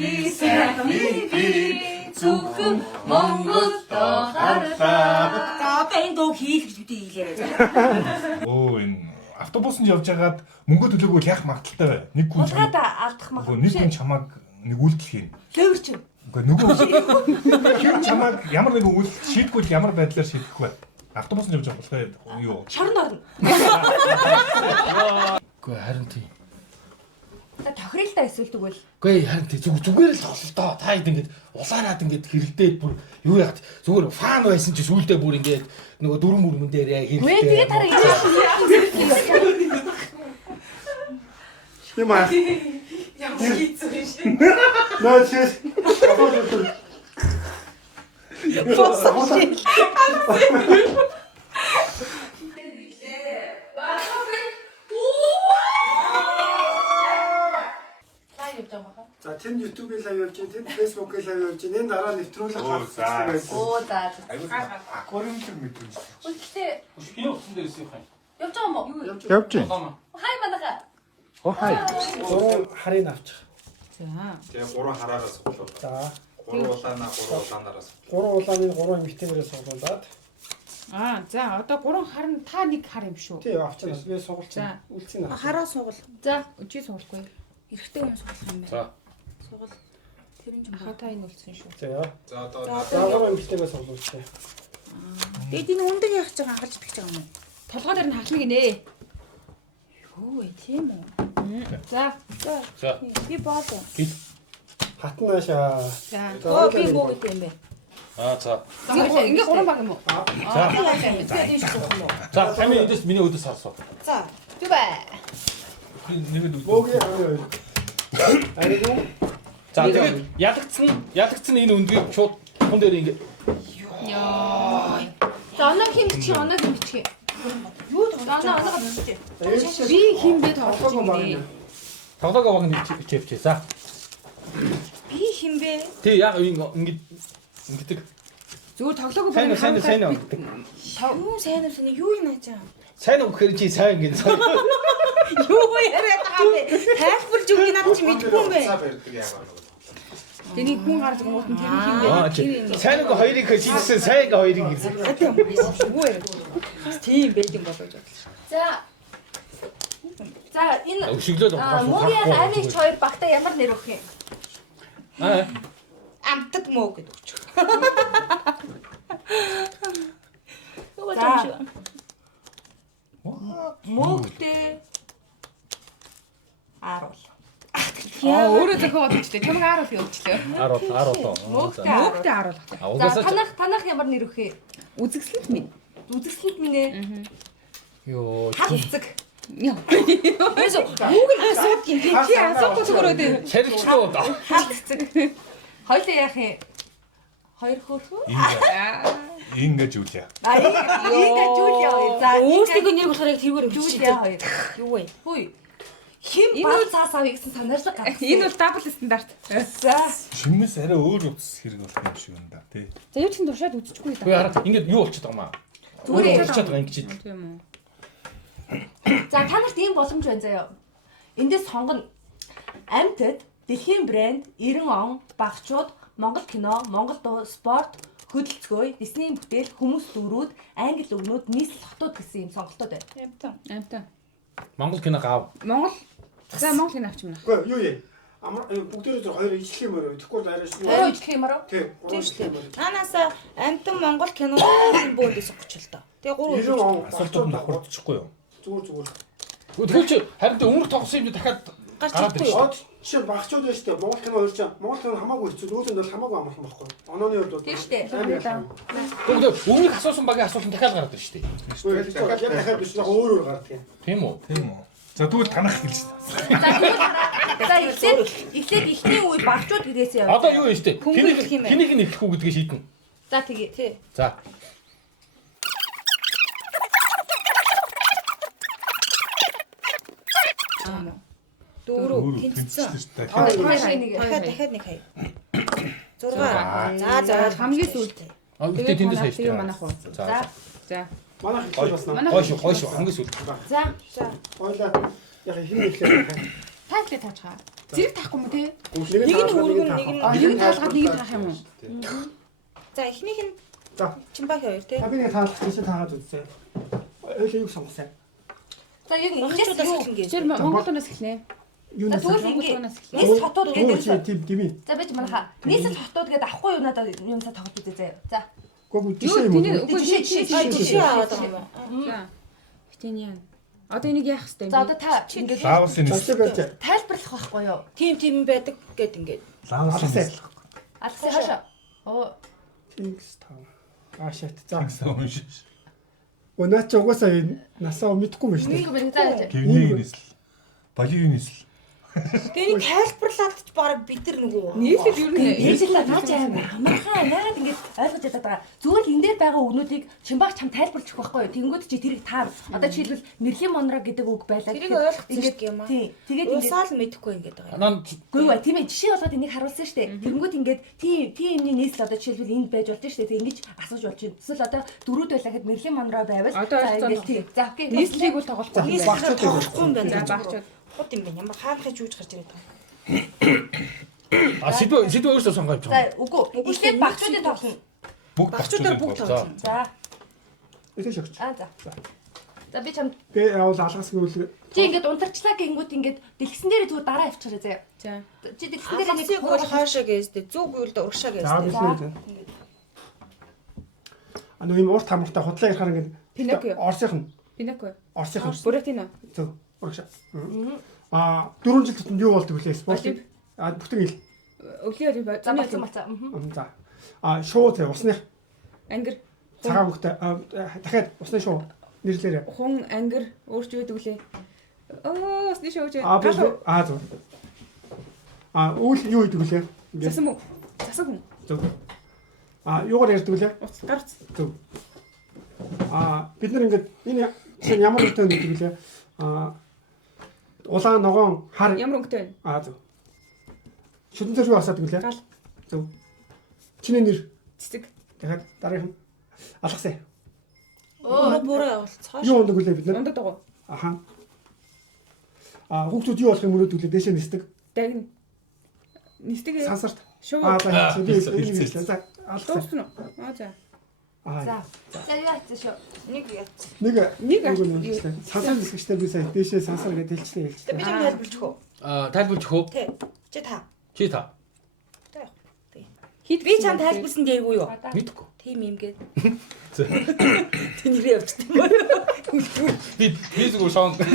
Бисами зөвхөн Монголдоо харлаа. За одоо энэ дуу хийх гэж үгүй хэлээрэй. Оо энэ автобусанд явж байгаад мөнгө төлөөгүй яах магадaltaй вэ? Нэг хүн Улгаад алдах мах. нэг хүн чамааг нэг үйлдэл хийн. Лövэрч. Үгүй нөгөө хүн чамааг ямар нэгэн үйлдэл шийдгүүл ямар байдлаар шийдэх вэ? Автобусанд явж байгаа болохоо юу? Шорон орно. Үгүй харин тийм. Та тохиролтой эсвэл тэгвэл. Үгүй харин тийм зүгээр л тоглол доо. Та хэд ингэж улаараад ингэж хэрэлдээд бүр юу яагаад зүгээр фан байсан чи сүулдэ бүр ингэж нөгөө дөрөв мөрмөн дээр хэрэлдээ. Вэ тэгээ тараа ингэж. Тийм аа. Ямар хийцүү шин. Наа чи. За тэн YouTube-ийн лайв явж байна, тэн Facebook-ийн лайв явж байна. Энэ дараа нэвтрүүлэг харагдсан байсан. Оо за. Аквариумчиг мэдэрч. Гэхдээ Кино утсан дээр ирсэн юм. явж байгаа юм уу? Явж байна. Хай манайха. Оо хай. Гурван харыг авчих. Тэгээ гурван хараараас суглуу. За Гурван улаанаараас. гурван улааны гурван эмэгтэйнээс суглуулад. За одоо 3 хар нь та нэг хар юм шүү. Тий авчихна. Би сугалцсан. Үлцэн авах. Хараа сугал. За өчиг суулахгүй. Эрэгтэй хүн сугалах юм байна. За. Сугал. Тэр нь ч юм Хаа та энэ үлдсэн шүү. За. За одоо За гурван эмэгтэйнээс суглуулчих. Тэгээд энэ өндөг яах гэж байгаа анхаарч бих байгаа юм уу? Толгой дээр нь хахна гинэ. Юу вэ тийм үү? За. За. Би боолоо. Хатнааша. За. Оо би боо гэдэг юм бэ. За. Ингээ 3 баг юм уу? За. Тэгээд энэ шиг юм уу? За таны эндээс миний өдөөс харсуу. За. Түбэ. Нэгэд Бөөгийн хараа. Аригу. За тэгээд ядагдсан энэ өндгийг шууд хүн дээр ингэ. За оноо хэмчих, оноо хэмчих. Юу Оноо хэмчих. Би химдээ тоглож байна. Тоглоогоо баг нэг чивчээ. За. би химбэ? Тий яг ингэдэг. Зүгээр тоглоог Сайн байна. сайн ингэдэг. Юу сайн юм санаа юу юм аачаа? Сайн өгөхээр чи сайн ингэ. Юу яриад байгаа бэ? Тайлбарж өгөх надад чи мэдэхгүй юм бэ? барьдаг яагаад вэ? Тэний хүн гарч байгаа нь тэр химдээ. Аа чи сайн нэг хоёрыг хийсэн сайн ингээ хоёрыг хийсэн. Юу яриад. Тийм байд юм болоо гэж бодлоо. За. За энэ Өшөглөө мөрийн амигч хоёр багтаа ямар нэр өгөх юм? Аа. Амтд мөө гэдэг өгч. Юу За. гэж юм Мөгтэй. Ааруул. Өөрөө зөхөө бодчихлээ. Чамаг ааруул явуулчлаа. Аруу. Мөгтэй. Мөөхтэй ааруул. За Угаасаа танах ямар нэр өгөх юм? Үзэгсэлт минь. Үзэгсэлт минь ээ. ёо Хацэг. Яа. Юуг нь асууд юм бэ? Чи асуухгүй зүгээр үү? шарилчлаа одоо. Хацэг. Хоёлаа яах юм? Хоёр хөөрхөө? ингэж үлээ. Ингээд жуулъя. За Өөрсдөө нэр болохоор яг тэргээр жуулъя хоёр. Юу вэ? Хүй. Хим бал цаас авъя гэсэн санаарлаг гарсан. Энэ бол дабл стандарт. За. Шинээс арай өөр утас хэрэг болох юм шиг байна да тий. За юу ч юм туршаад үзчихгүй Үгүй хараа ингэ юу болчиход байгаа юм аа. Зүгээр болчиход байгаа ингэ чи. Тийм үү. За та нарт ийм боломж байна заяа. Эндээс сонгоно. Амьтад дэлхийн брэнд 90 он багчууд Монгол кино, Монгол дуу, спорт, хөдөлцгөө, Disney бүтээл, хүмүүс дөрүүд, англи үгнүүд, нийслэл хотууд гэсэн юм сонголтууд байна. Амтаа. Монгол кино гав. Монгол. За Монгол кино авч юмна. Үгүй юу яа. Амар бүгдээрээ зөв хоёр ижлэх юм аа. Тэгэхгүй арай шүү. Өөрөө ижилх юм аа. Тий. Тийм шүү дээ. Танаасаа амтан Монгол киноны бөөдөөс өгч л доо. Тэгээ 3 90 он Асуултууд нь давхардчихгүй юу? зүгээр. Тэгвэл чи харин өмнөх тоглосон юм дахиад гарч гараад ирдэггүй. Шот чи багчууд байж тээ Монгол кино хоёр чам. Монгол кино хамаагүй хэцүү. Нүүдэнд бол хамаагүй амархан байхгүй. Онооны хувьд бол. Тийм шүү дээ. тэгвэл өмнөх асуусан багийн асуулт дахиад гараад байна шүү дээ. Яг дахиад биш яг өөр гардаг юм. Тийм үү? Тийм үү. За тэгвэл танах хэлж. За эхлээд ихний үе багчууд гэдгээс яв. Одоо юу вэ шүү дээ? Хөнгөн хэлэх юм байна. Хэнийг нь эхлэх үү гэдгийг шийднэ. За тэгээ. Тий. За. Дөрөв тэнцсэн. Дахиад нэг хаяа. 6. За Хамгийн сүүлд. Гэхдээ тэндээс хайж юу манах уу? За. За. Манайх их бас наа. Хойш хамгийн сүлд. За. Хойлоо яг хин ихлээ. Тааглаа таачгаа. Зэрэг таахгүй юм те. Нэг нь өргөн, нэг нь Нэг нь таалгаад нэг нь таах юм уу? За эхнийх нь За. Чимбаки хоёр тий. Би нэг таалах гэсэн таагаад үзье. Ойлоо юу сонгосон. За яг Монголчууд ингэж юу? асуулын гэж. Тэр Монголоос эхлэнэ. Юу За нэг тэгвэл ингэ Монголоос эхлэе. нийс хотууд гэдэг. тийм дими. За бич манайха. Нийс хотууд гэдэг авахгүй юу надад юмсаа тоглож үзье заяа. За. Гоо Юу жишээ юм тэний уу? үгүй Жишээ аваад байгаа юм байна. За. Хитэн яа. Одоо энийг яах хэвтэй За юм одоо бэ? та ингэж Лаосын Цаашаа барьж. тайлбарлах байхгүй юу? Тим байдаг гэд ингээд. Лаосын Алсын хаашаа. Оо. Тинкс тав. Шат. За. уншиж. Өнөөч угаасаа насаа мэдэхгүй юм шүү Нэг дээ. бэрэг зааж. Гівний нийслэл. Боливийн нийслэл. Тэнийг тайлбарлаад ч баг бид нар нөгөө Нийлэл юу нэ? Ээжлээ наач амархан яагаад ингэж ойлгож ядаад байгаа. Зүгээр л энэ дээр байгаа үгнүүдийг Чимбаг чам тайлбарлаж өгөх байхгүй юу? Тэнгүүд чи тэрийг таар. Одоо жишээлбэл Нэрлийн Монро гэдэг үг байлаа. тэрийг ойлгоцсон Ингээд юм аа. тий. Тэгээд ингэж Уусаал мэдэхгүй ингээд байгаа юм. Наа Гүй бай тийм ээ жишээ болгоод энийг харуулсан шүү дээ. Тэнгүүд ингээд тийм юмний нийслэл одоо жишээлбэл энд байж болж шүү дээ. Тэг ингэж асууж болж байна. Эсвэл одоо дөрүүд байлаа гэхэд Нэрлийн Монро байвал Одоо ойлгосон тий. За окей. Нийслэлийг бол тоглохгүй юм Нийс байна. тоглохгүй юм байна. За багчууд. Хот юм байна. Ямар хаанхаж юуж гарч ирээд байгаа. сэдв өөрөөсөө сонгож За байгаа. үгүй. Эхлээд багчуудыг тоглоно. Бүгд Багчуудаа бүгд тоглосон. За. Эцэг шогч. За. За би чам Би явал алгаас гүйл. чи ингээд унтарчлаа гингүүд ингээд дэлгсэн дээр зүгээр дараа авчихараа заяа. За. Чи дэлгсэн дээр нэг Алгасыг бол хаашаа гээстэй, зүг үйл дэ урагшаа За гээстэй. билээ. Ано юм урт хамартай худлаа ярахаар ингээд Пиноккио. Орсынх нь. Пиноккио. Орсынх нь. Буратино. Зөв. Урагшаа. 4 жил тутамд юу болдог вүлээ? Спорт. Олимп. Бүтэн ил. Өвлийн олимп. за бацсан бацсан. За. Шуу тэ усных Ангир. цагаан хөхтэй дахиад усны шуу нэрлээрээ. Хун ангир өөрч юу гэдэг лээ. Оо, сни шоуж. Зөв. Үйл юу гэдэг вүлээ? Засан мө. Засан хүн. Зөв. Юугаар ярьдаг вүлээ? Уц гарц. Зөв. Бид нар ингээд энэ чинь ямар үгтэй гэдэг вүлээ? Улаан ногоон хар Ямар өнгөтэй вэ? зөв. Шүдэн зэрэг асаад вүлээ? Гал. Зөв. Чиний нэр Цэцэг. дахиад дараах нь алгасаа. Буруу явуулцгаа. Юу ундаг вүлээ бид нар? Ундад дагуу. Аха. Хүүхдүүд юу болох юм өрөөд вүлээ дээшээ нисдэг. Дагн. Нисдэг. Сансарт. Шоу. За би хэлсэн. хэлсэн. За алгасаа. Дуусна уу? За. За. За юу хийсэн шүү. Нэг яц. Нэг сансар нисгчтэй би сая дээшээ сансар гэж хэлчихсэн. Би ч юм тайлбарч хөө. Тайлбарч хөө. Тэ. Чи та. Чи та. Хит Би чам тайлбарсан дээргүй юу? Мэдгүй. Тим юм гээд. Тэнийрээ явчихсан юм уу? Би зүгээр сон. За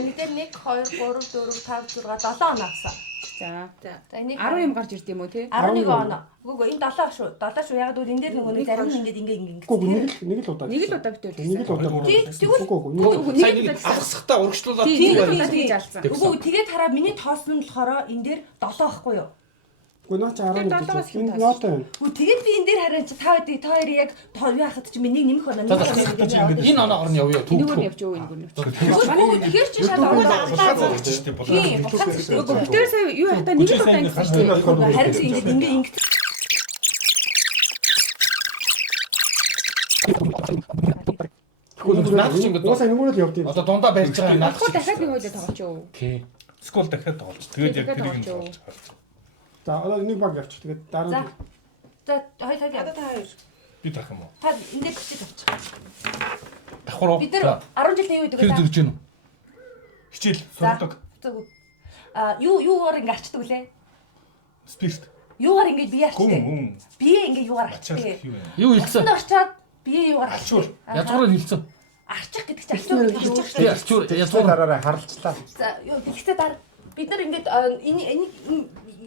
нэг дээр 1 2 3 4 5 6 7 оноо авсан. За. За энийг 10 юм гарч ирд юм уу те? 11 оноо. Үгүй энэ 7 шүү. 7 шүү. Яг гэвэл энэ дээр нөгөө нэг зарим нь ингээд Үгүй нэг л удаа. Нэг л удаа битүү. Нэг л удаа. Тэгвэл Үгүй. Сайн нэг алгасахтаа урагшлуулаад тийм Тийм л л тэгж алцсан. Үгүй тэгээд хараа миний тоосон нь болохоор энэ дээр 7 байхгүй юу? Үгүй наач 11 долоогоос гэж. Энэ нотой байна. Үгүй тэгээд би энэ дээр хараа чи та хоёр яг яахад чи миний нэмэх оноо энэ оноогоор нь явъя. Нөгөө нь Түүх. явж өгөө энэ. Үгүй тэгэхээр чи шал Булгацаа болчихжээ булгацаа. Тийм, булгацаа. Үгүй битээр сая юу хата нэг л удаа ингэсэн шүү дээ. харин чи ингээд Тэгвэл наад чи ингэж Уусаа нөгөө л явдیں۔ одоо дундаа барьж байгаа наад Ахуу дахиад нэг удаа тоглож юу? Окей. Скол дахиад тоглож. Тэгээд яг дахиад тэрийг нь тоглож. тоглож. За одоо нэг баг явчих. Тэгээд За. дараа За хоёр цаг Одоо та хоёр. Би тарах юм уу? та энэ дээр бичиж авчих. Давхар уу? Бид нар 10 жилийн юу гэдэг Тэр дөрж гэнэ. Хичээл сурдаг. Юугаар ингэ арчдаг үлээ? Спирт. Юугаар ингэ бие арчдаг? Хүн. Бие ингэ юугаар Ачаал арчдаг? юу вэ? Юу хэлсэн? Уцанд орчоод бие юугаар Ачуур. Язгуураар хэлсэн. арчих гэдэг чинь арчуур гэдэг Би чинь. ачуур язгуур Дараараа харалчлаа. За юу гэхдээ дараа бид нар ингээд энэ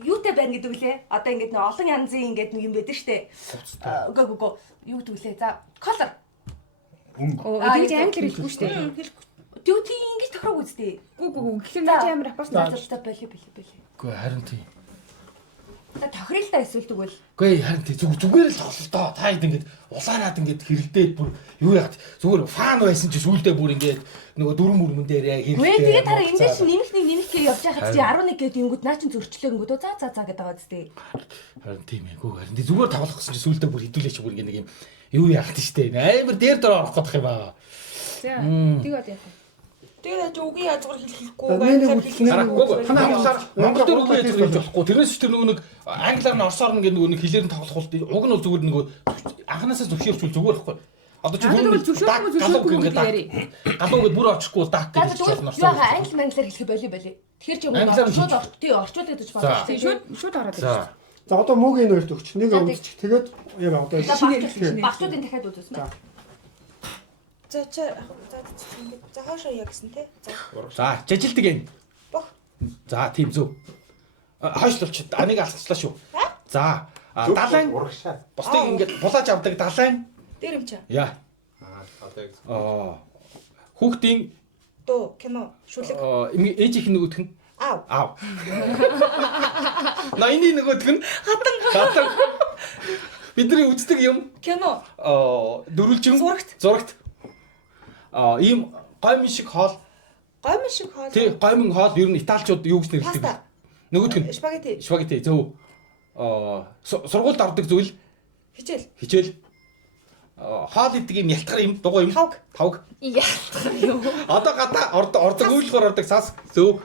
юутай байна гэдэг үлээ. Одоо ингээд нэг олон янзын ингээд нэг юм байдаг штэ. Үгүй юу гэдэг үлээ. За колор. Өнгө. Оо тэгж англиэр хэлэхгүй шүү дээ. Юу тийм ингэж тохирог үзтээ. Үгүй гэхэр наач амар апас наач. За болио. Үгүй харин тийм. За тохиролтой эсвэл тэгвэл Үгүй харин тийм зүгээр л тоглол доо. Та хэд ингэж улаараад ингэж хэрэлдээд бүр юу яагаад зүгээр фан байсан чи сүулдэ бүр ингэж нөгөө дөрөв мөрмөн дээрээ Гүй тэгээд хараа энэ чинь нэмэх явж байхад чи 11 гэдэг ингүүд наа чин зөрчлөө ингүүд за гэдэг байгаа зү. Харин тийм ээ. Үгүй харин тийм зүгээр тоглох гэсэн чи сүулдэ бүр хідүүлээч бүр ингэ нэг юм юу яагаад штэ. Амар дээр дор орох гэдэг юм аа. За тэг одоо яах вэ? Тэгээд үгийн язгуур хэлэхгүй танаа англиар Монгол дээр үгүй хэлж болохгүй. Тэрнээс ч тэр нөгөө нэг англиар нь орсоор нэг нөгөө нэг хэлээр нь тоглох бол уг нь бол зүгээр нөгөө анханасаа зөвшөөрчүүл зүгээр байхгүй. Одоо чи зөвшөөрөхгүй гэдэг яри. галуу гээд бүр очихгүй дак гэж хэлсэн орсоор. Яа англи манглиар хэлэх болий. Тэгэхээр чи орчууд гэж бодож Тийм шууд хараад байна. За одоо мөгийн хоёрт өгч. Нэг өгч. Тэгээд яг одоо багчуудын дахиад үзүүлсэн байна. За хаашаа яг гэсэн те. За жажилдаг юм. Бох. За тийм зөв. Хойш болчих. Нэг алцлаа шүү. За далайн урагшаа. бусдыг ингээд булааж авдаг далайн. Дээр юм чаа. Яа. Одоо Хүүхдийн Дөө кино шүлэг. ээжийнх нь нөгөөх нь Аав. Ноёны нөгөөх нь хатан. Бидний үздэг юм. Кино. Дөрүлжин зурагт. Ийм гомин шиг хоол. Гомин шиг хоол. Тий, гомин хоол ер нь италичууд юу гэж нэрлэдэг. Паста. Нөгөөх нь Спагетти. зөв. Сургуульд авдаг зүйл хичээл. Хоол идэг юм ялтгар юм дугуй юм. Тавг. Ялтгар юу? Одоо гадаа ордог үйлчлэр ордог цаас зөв.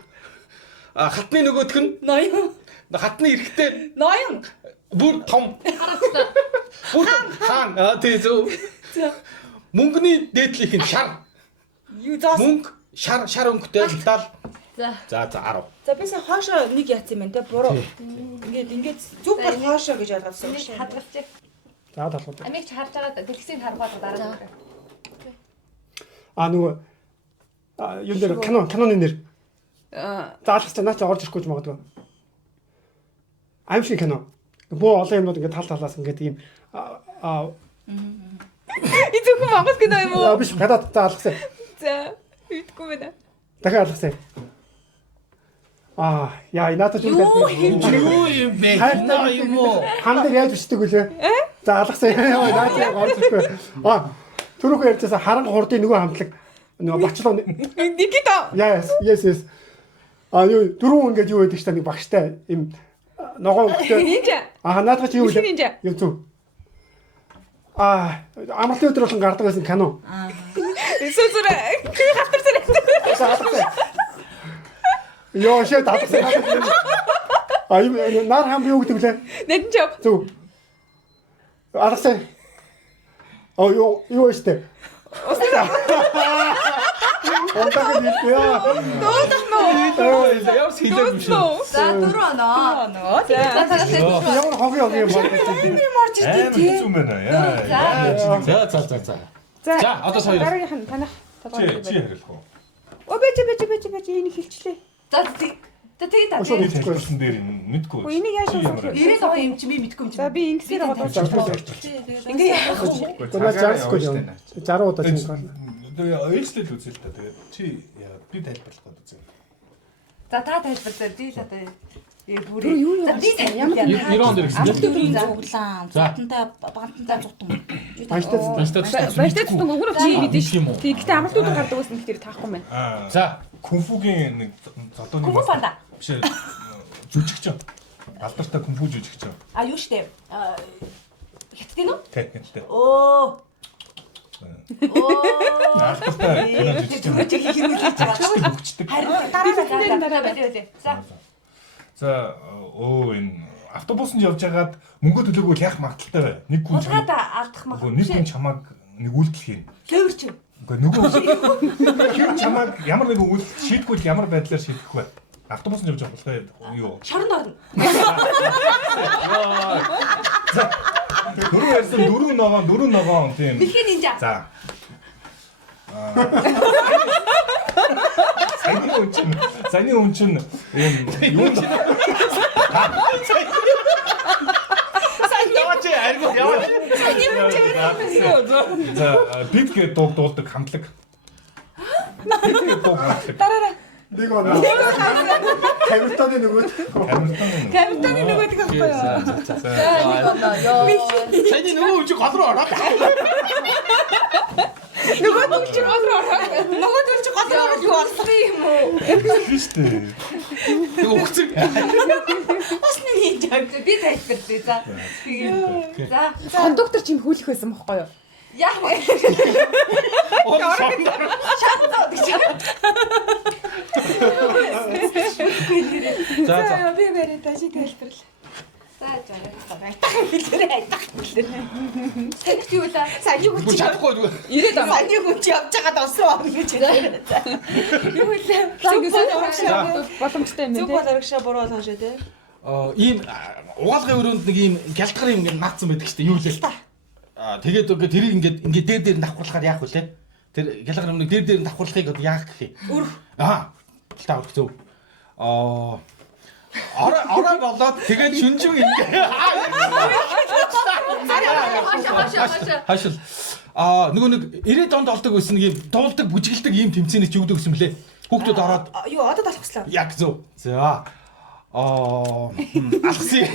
Хатны нөгөөх нь Ноён. хатны эрэхтэй Ноён. бүр том. Бүр хаан. Тий зөв. Мөнгөний дээдлийнх нь шар. Юу заас. Мөнгө шар өнгөтэй металл. За 10. За бисаа хоошоо нэг яц юм байна те буруу. Ингээд зүг бол хоошоо гэж ойлгосон. Нэг хадгалчих. За талбар. Амиг ч харж байгаа дэлгэсийг харгаад дараа нь. Нөгөө юм дээр киноны нэр. Заалгаж наа чи орж ирэхгүй ч магадгүй. Аим шиг кино. Бөө олон юмнууд ингээд тал талаас ингээд ийм Энэ зөвхөн Монгол кино юм уу? биш гадаад заалгасан. За, мэдгүй байна. Дахиад алгасан. Яа, надад юу гэдэг Юу юм бэ? Кино юм уу? хам дээр яаж бичдэг вүлээ? За алгасан. Наад орж ирэхгүй. Түрүүх ярьжсэн харан хурдын нөгөө хамтлаг нөгөө бочлоо. Никита. Yes. Юу дөрөв ингээд юу байдаг ч та нэг багштай им ногоо өгтэй. Нинжа. Наадах чи юу вэ? Нинжа. Юу зү. Амралтын өдөр болон гардаг байсан кино. Сүсүр хатар зэрэг. Йоо шээ татсан. Нар хам юу гэдэг лээ? Нэгэн жоб. Зү. Алгасан. Юу өштэй. Онтаг хэлээ. Яа хийлээгүй шүү. За 4 оноо. За Ямар хогийн юм бэ? хэцүү байна. Яа. За одоо сая. Дараагийнх нь танах Чи харилах уу? бэж энийг хэлчлээ. За тэгээд та. Шууд хэлсэн дээр мэдгүй. Энийг яаж хэлсэн? 90 сая юм чи би мэдгүй юм чи. За би ингэсээр бодож. Ингээ яах вэ? Тэгээд жарсгүй юм. 60 удаа чинь гол. Тэгээ ээлжлэл үзэл та. Тэгээд чи би тайлбарлах гээд үзье. За та тайлбарлаа. Би л одоо Бүр юу юм? ямар 90 он дэрэгсэн. Цуглаан. Зутантай бантантай зутан. Баяртай тутан өгөр чи мэдэн шүү. Тэг гэхдээ амралтууд гардаг байсан гэхээр таахгүй байна. За кунфугийн нэг зодооны Кунфу панда. Биш жүжигч. Алдартай кунфу жүжигч. Юу штэ? Хятадын уу? Тэ. Оо. Алдартай жүжигч. Хөгчдөг. Харин дараа байлээ. За энэ автобусанд явж байгаад мөнгө төлөөгүй яах магадaltaй вэ? Нэг хүн Улгаад алдах мах. нэг хүн чамааг нэг үйлдэл хийн. Левер чи. Үгүй нөгөө хүн чамааг ямар нэг үйлдэл шийдгүүл ямар байдлаар шийдэх вэ? Автобусанд явж байгаа болохгүй юу? Шорон орно. Дөрөв ногоон тийм. Бэлгийн нинжа. За. Саяны хүн чинь юм юу За бит гээд дуулдаг хамтлаг. Нэг оноо. Камертаны нөгөө. Камертаны нөгөөд гэхгүй юу? Саяны нөгөө үчиг гол руу ороод. Нөгөөд үчиг гол руу ороод. Нөгөөд үчиг гол руу ороод юу болсон юм уу? Штэ. Өгцөг. Осны нинжа. Би тайлбарлая. За. За. Кондуктор чим хүлэх байсан бохгүй юу? Яах вэ? Оо шонд. За. Би барай таши тайлбарлаа. За Тэгт юу лээ? Саяны Бүр хүч чадахгүй. Ирээд байгаа. саяны хүч явж байгаа досроо гэж хэлээ. Юу вэ? Боломжтой юм Зүг байна. бол арагшаа буруу бол хаашаа те. Ийм угаалгын өрөөнд нэг ийм гялтгар юм ингээд наацсан байдаг шүү дээ. Юу лээ? Тэгээд ингээд тэрийг ингээд дээр давхарлахаар яах вэ? Тэр гялтгар юм нэг дээр давхарлахыг одоо яах гэх юм? Талтаа өрх зөв. Орой болоод тэгээд шүнжиг ингээ. Хашил. Нөгөө нэг 90-ад онд олдог байсан нэг юм дуулдаг, бүжиглдэг ийм тэмцээний ч өгдөг гэсэн мөлий. Хүүхдүүд ороод Юу одоо толгослоо. яг зөв. За. Алхсан.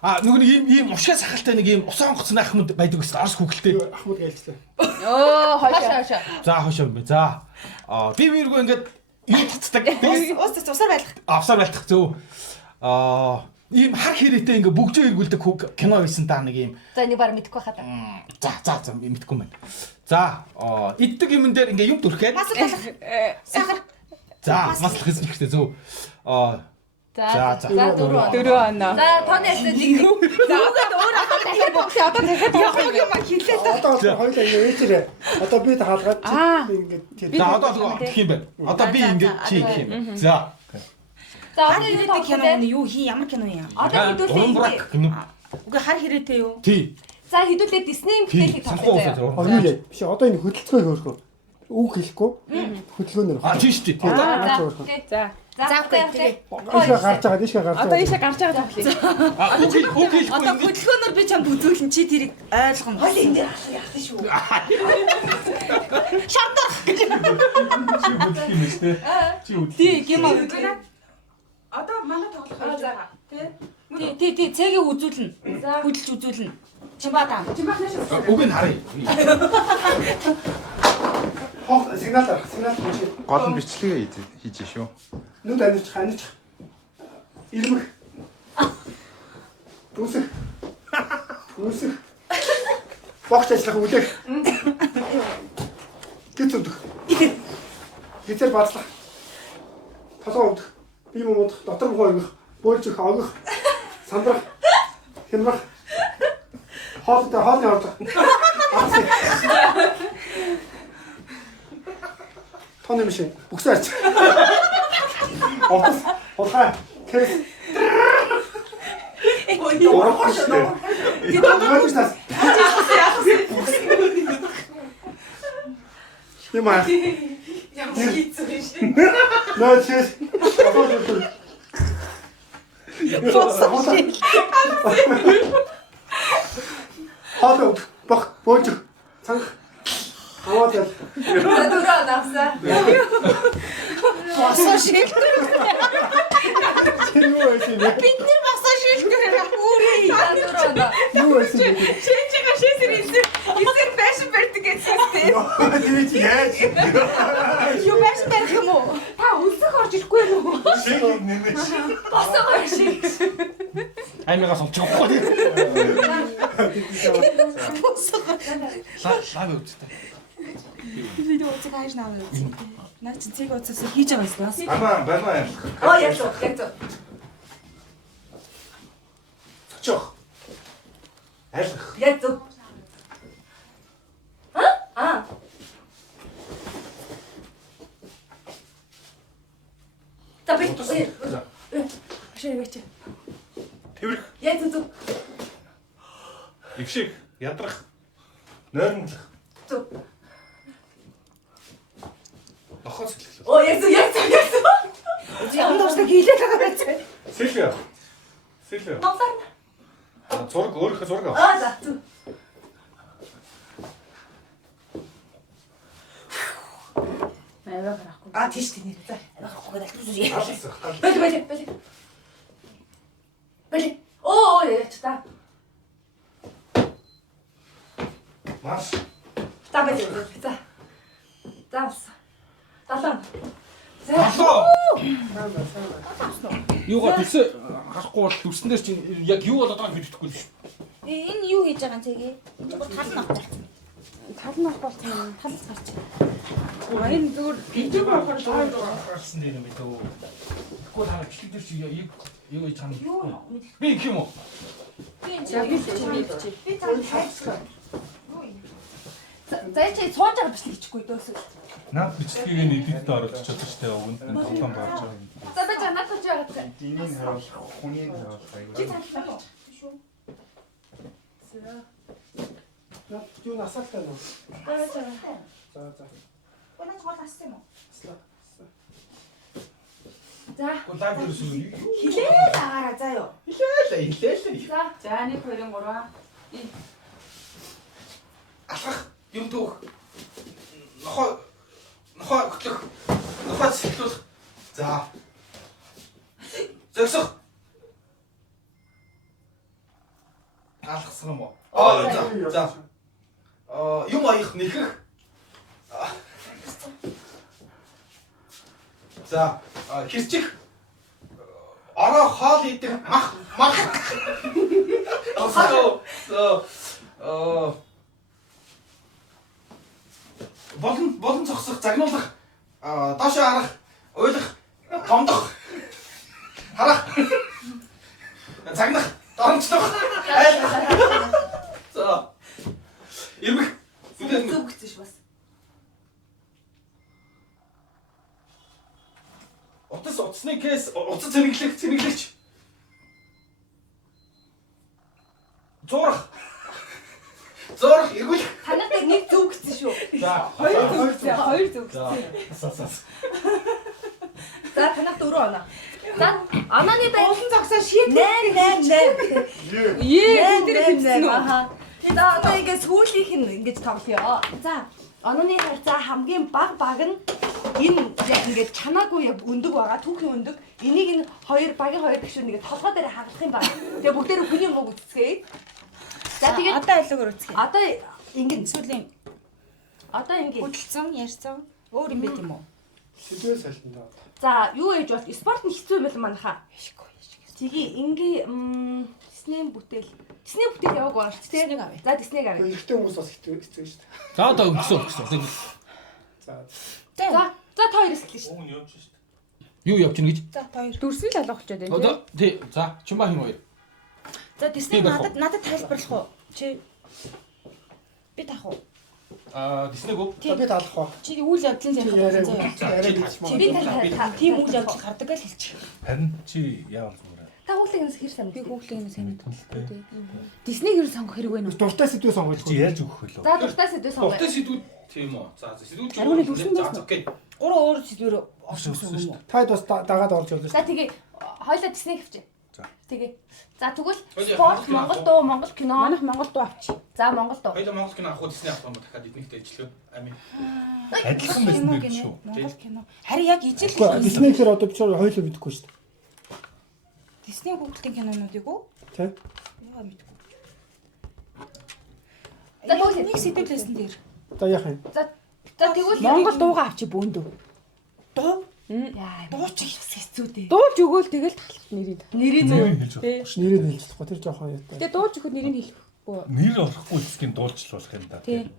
Нөгөө нэг ийм ушгаа сахалтай нэг ийм усан онгоцны ахмад байдаг гэсэн Орос хүүхэлтэй. Ахмад гэлжлээ. Оо хойшоо. За хошоо юм бэ. За. Би мэргүй ингээд юу татдаг. Ус цусаар байлгах. Авсаар байлтах зөв. Ийм хар хэрэгтэй ингээ бүгжөө эргүүлдэг кино байсан та нэг ийм. За нэг баг мэдэхгүй хаа. За мэдхгүй юм байна. За иддэг юм дээр ингээ юм дүрхээд. Масал талах. Сахар. За маслах гэсэн хэрэгтэй зөв. За Дөрөв оноо. За тооны хэлсэн нэг. За одоо өөр ахаа дахиад богсоо одоо дахиад явах юм. Юм хэлээ. Одоо хоёулаа ингэ ээжрээ. Одоо би хаалгаад ингэ тийм. За одоо гэх юм байна. Одоо би ингээ чи гэх юм. За. За Хар одоо хэрэг кино юу ямар кино юм? одоо Уран хэдүүлээ. кино. Үгүй хар хэрэгтэй юу? Тий. За хэдүүлээ Disney бүтээлийг Санахгүй тоглоё. уу. Юу яа? Биш одоо энэ хөдөлгөөн хөөрхөө. Үг хэлэхгүй. Хөдөлгөөнөр. Тийм шүү дээ. За. За тэгээ. Ийшээ гарч байгаа, ийшээ гарч Одоо байгаа. ийшээ гарч байгаа тоглоё. Үг хэлэхгүй Одоо ингээ. хөдөлгөөнөөр би чамд үзүүлэн чи тэрийг ойлгоно. Хоол энэ дээр яахсан шүү. Шантар. Чи хөдөлгөх юм шүү дээ. Чи хөдөлгөх. Тий, гэмаа үзүүлнэ. Одоо манай тоглох байж байгаа. Тий, цэгийг үзүүлнэ. Хөдөлж үзүүлнэ. Чимбатаа. Үг нь харъя. Хог сигнал хийж. Гол нь бичлэгээ хийж шүү. Нүд анирч. Ирмэг. Бүсэг. Богч ажиллах үлээх. Гэт өдөх. Гэтэр бацлах. Толгой өдөх. Бие муудах, дотор мохоо өгөх, бөөлж өгөх, огох, сандрах, хямрах. Хоолны орлох. Тооны машин бүксээ арч. Отос, улхаа, кэс. Ямаа. Ямар хийцүү шээ. Наач. Хаад бах бөөж цанх аваад ял. дөрөв навсаа. Босоо шээ. Юу байсан бэ? Бидний босоо шээ. Үрээ. Дөрөв наа. Юу байсан бэ? Шээжэга шээсэр эсэр фэшн барьдаг гэсэн тийм. Юу яаж? Юу фэшн барих юм уу? Та үлсэх орж ирэхгүй юу? Шиг нэмэж. Босоо шиг. Аймагаас олчихгүй. Босоо. Лав үзтээ. Видео үзэх хайш наа. Наа чи цэг уцаас хийж байгаа юм байна. Баймаа. Оо яг зөв. Цочих. Айлах. Яг зөв. Аа. Таби. Шэвэч. Тэврэх. Яг зөв. Ившиг. Ядрах. Нойрмоглох. Зөв. Нохоос хэлэх. Оо яг зөв. Ямар дуусна хийлээ байгаа байц. Сэлвэ. Тоглоо. Зураг өөрийнхөө зураг авах. Аа за зөв. Аваа гарахгүй. Аа тийш тийм нэр. За. Авахгүй гэдэг үзүүлээ. Бали. Оо яач та. Маш. Та бали. За. Заавс. Талаа. Юугаа төсөө харахгүй бол төсөн дээр чинь яг юу болоод байгааг мэддэхгүй л шүү. Энэ юу хийж байгаа юм цэгээ? Энэ гол тал нь авах. Тал нь авах болсон юм. Талс гарч. Энэ зүгээр ижиг болохоор гарсан юм бэ дөө. Тэгвэл хаа бичлэг дээр чи юу хийж чам. Би их юм уу? Би энэ Би цааш. За чи сууж байгаа бичлэг хийчихгүй дөөсөө. Наад бичлэгийг нэдэдтэй оруулж чадчих штэ өгөнд нь тоглоом болж байгаа юм. За би чанаад гэж байгаа. Энийг харуулах, хүнийг харуулах аягүй. Чи цааш. Юу насaalтай нөө. За. Өнөөдөр гол ассан юм уу? За. Лайв дээрс юу? Хилээ лагаараа заа юу. Хилээ. За. За 1 2 3. Алхах юм түүх. Нохой хөтлөх. Нохой сэлтүүлэх. За. Зөксөх. Алхсан юм уу? За. Юм аях нэхэх. За, хэрчих. Ороо хоол идэх мах. Болон зогсох, загнуулах, доошоо харах, уйлах, гомдох, харах, загнах, доромжлох. За. Ирмэх. Зүг гэсэн ш бас. Утасны кейс, утас цэнэглэгч. Зурах, эргүүлэх. Танайтай нэг зүг гэсэн шүү. За. 2 зүг. За танайт 4 оноо. За анааны дай Олон зогсоо шийд. 8. Тэр хэлсэн үү? Аха. За одоо ингээд сүүлийнх нь ингэж тоглоё. За ононы харьцаа хамгийн баг нь энэ яг ингээд чанаагүй яг өндөг байгаа, түүхийн өндөг. Энийг энэ багийн хоёр гишүүн нэгэ толгой дээр хагалах юм байна. Тэгээ бүгдээр хүний мог үтцгээе. За тэгээд Одоо айлгаар үзье. одоо ингээд Сүүлийн одоо ингээд хөдөлсөн, ярьсан. Өөр юм байт юм уу? Сэдвээ салтан даа. за юу ээж бол спорт нь хэцүү байл манайхаа. Тэгээ ингээ Disney бүтээл яваг байна шүү дээ. Disney-г авъя. За Disney-г авъя. Эрэгтэй хүмүүс бас хэцүү шүү дээ. За одоо өгсөн. За. За та хоёроос эхэлнэ шүү дээ. Юу явж гин гэж? За хоёр. Дүрсгэл алга болчиход байна. Одоо тий. За, чимаа хин хоёр. За Disney надад тайлбарлах уу? Чи би таах уу? Disney гоо. Би таалах ба. Чи үйл явдлын зарих Яриа заяа. яриа гэж Чи би тал тийм үйл явдал гардаг л хэлчих. Харин чи яавал зүгээр. Та хүүхлийг хэр санав? Би хүүхлийг нь сайн мэдээ. Disney гэр сонгох хэрэг байна уу? Дуртай сэдвээ сонгож Чи яаж өгөх вэ? За дуртай сэдвээ сонгоё. Уртаа сэдвүүд тийм үү? За сэдвүүд. Аргуны дүрсэн байсан уу? Окей. Гурван өөр сэдвэр орсон юм уу? Таад бас дагаад орж явлаа. За тэгээ хоёлаа Disney хэвчээ. За. Тэгээ. За тэгвэл Хоёлаа спорт, Монгол Монгол кино дуу, Монгол кино. Манайх Монгол дуу авчи. За Монгол дуу. Хоёул Монгол кино авах уу Disney авах юм ба дахиад эднийхтэй ажиллах. Амин. Адилхан байсан байх шүү. Монгол кино. Харин яг ижил Disney гэхээр одоо бичээр хоёулаа мэдэхгүй шүү дээ. Disney хүүхдийн кинонуудыг уу? Тэ? Яа мэдгүй. За, Яг тэгвэл- нэг сэдвлээсэн дээр. За яах юм? За тэгвэл Монгол дуугаа авчи бөөндөө. Дуу? яа Дуу ч хэцүү дээ. Дуулж өгөөл тэгэл талах нэрийг. нэрийн Нэрийг хэлж Тий. Нэрийг хэлж чадахгүй тэр жоохон яатай. Тэгээ дуулж өгөхөд нэрийг хэлэхгүй. Нэр олохгүй эцгийн дуулжлуулах юм да. Тий.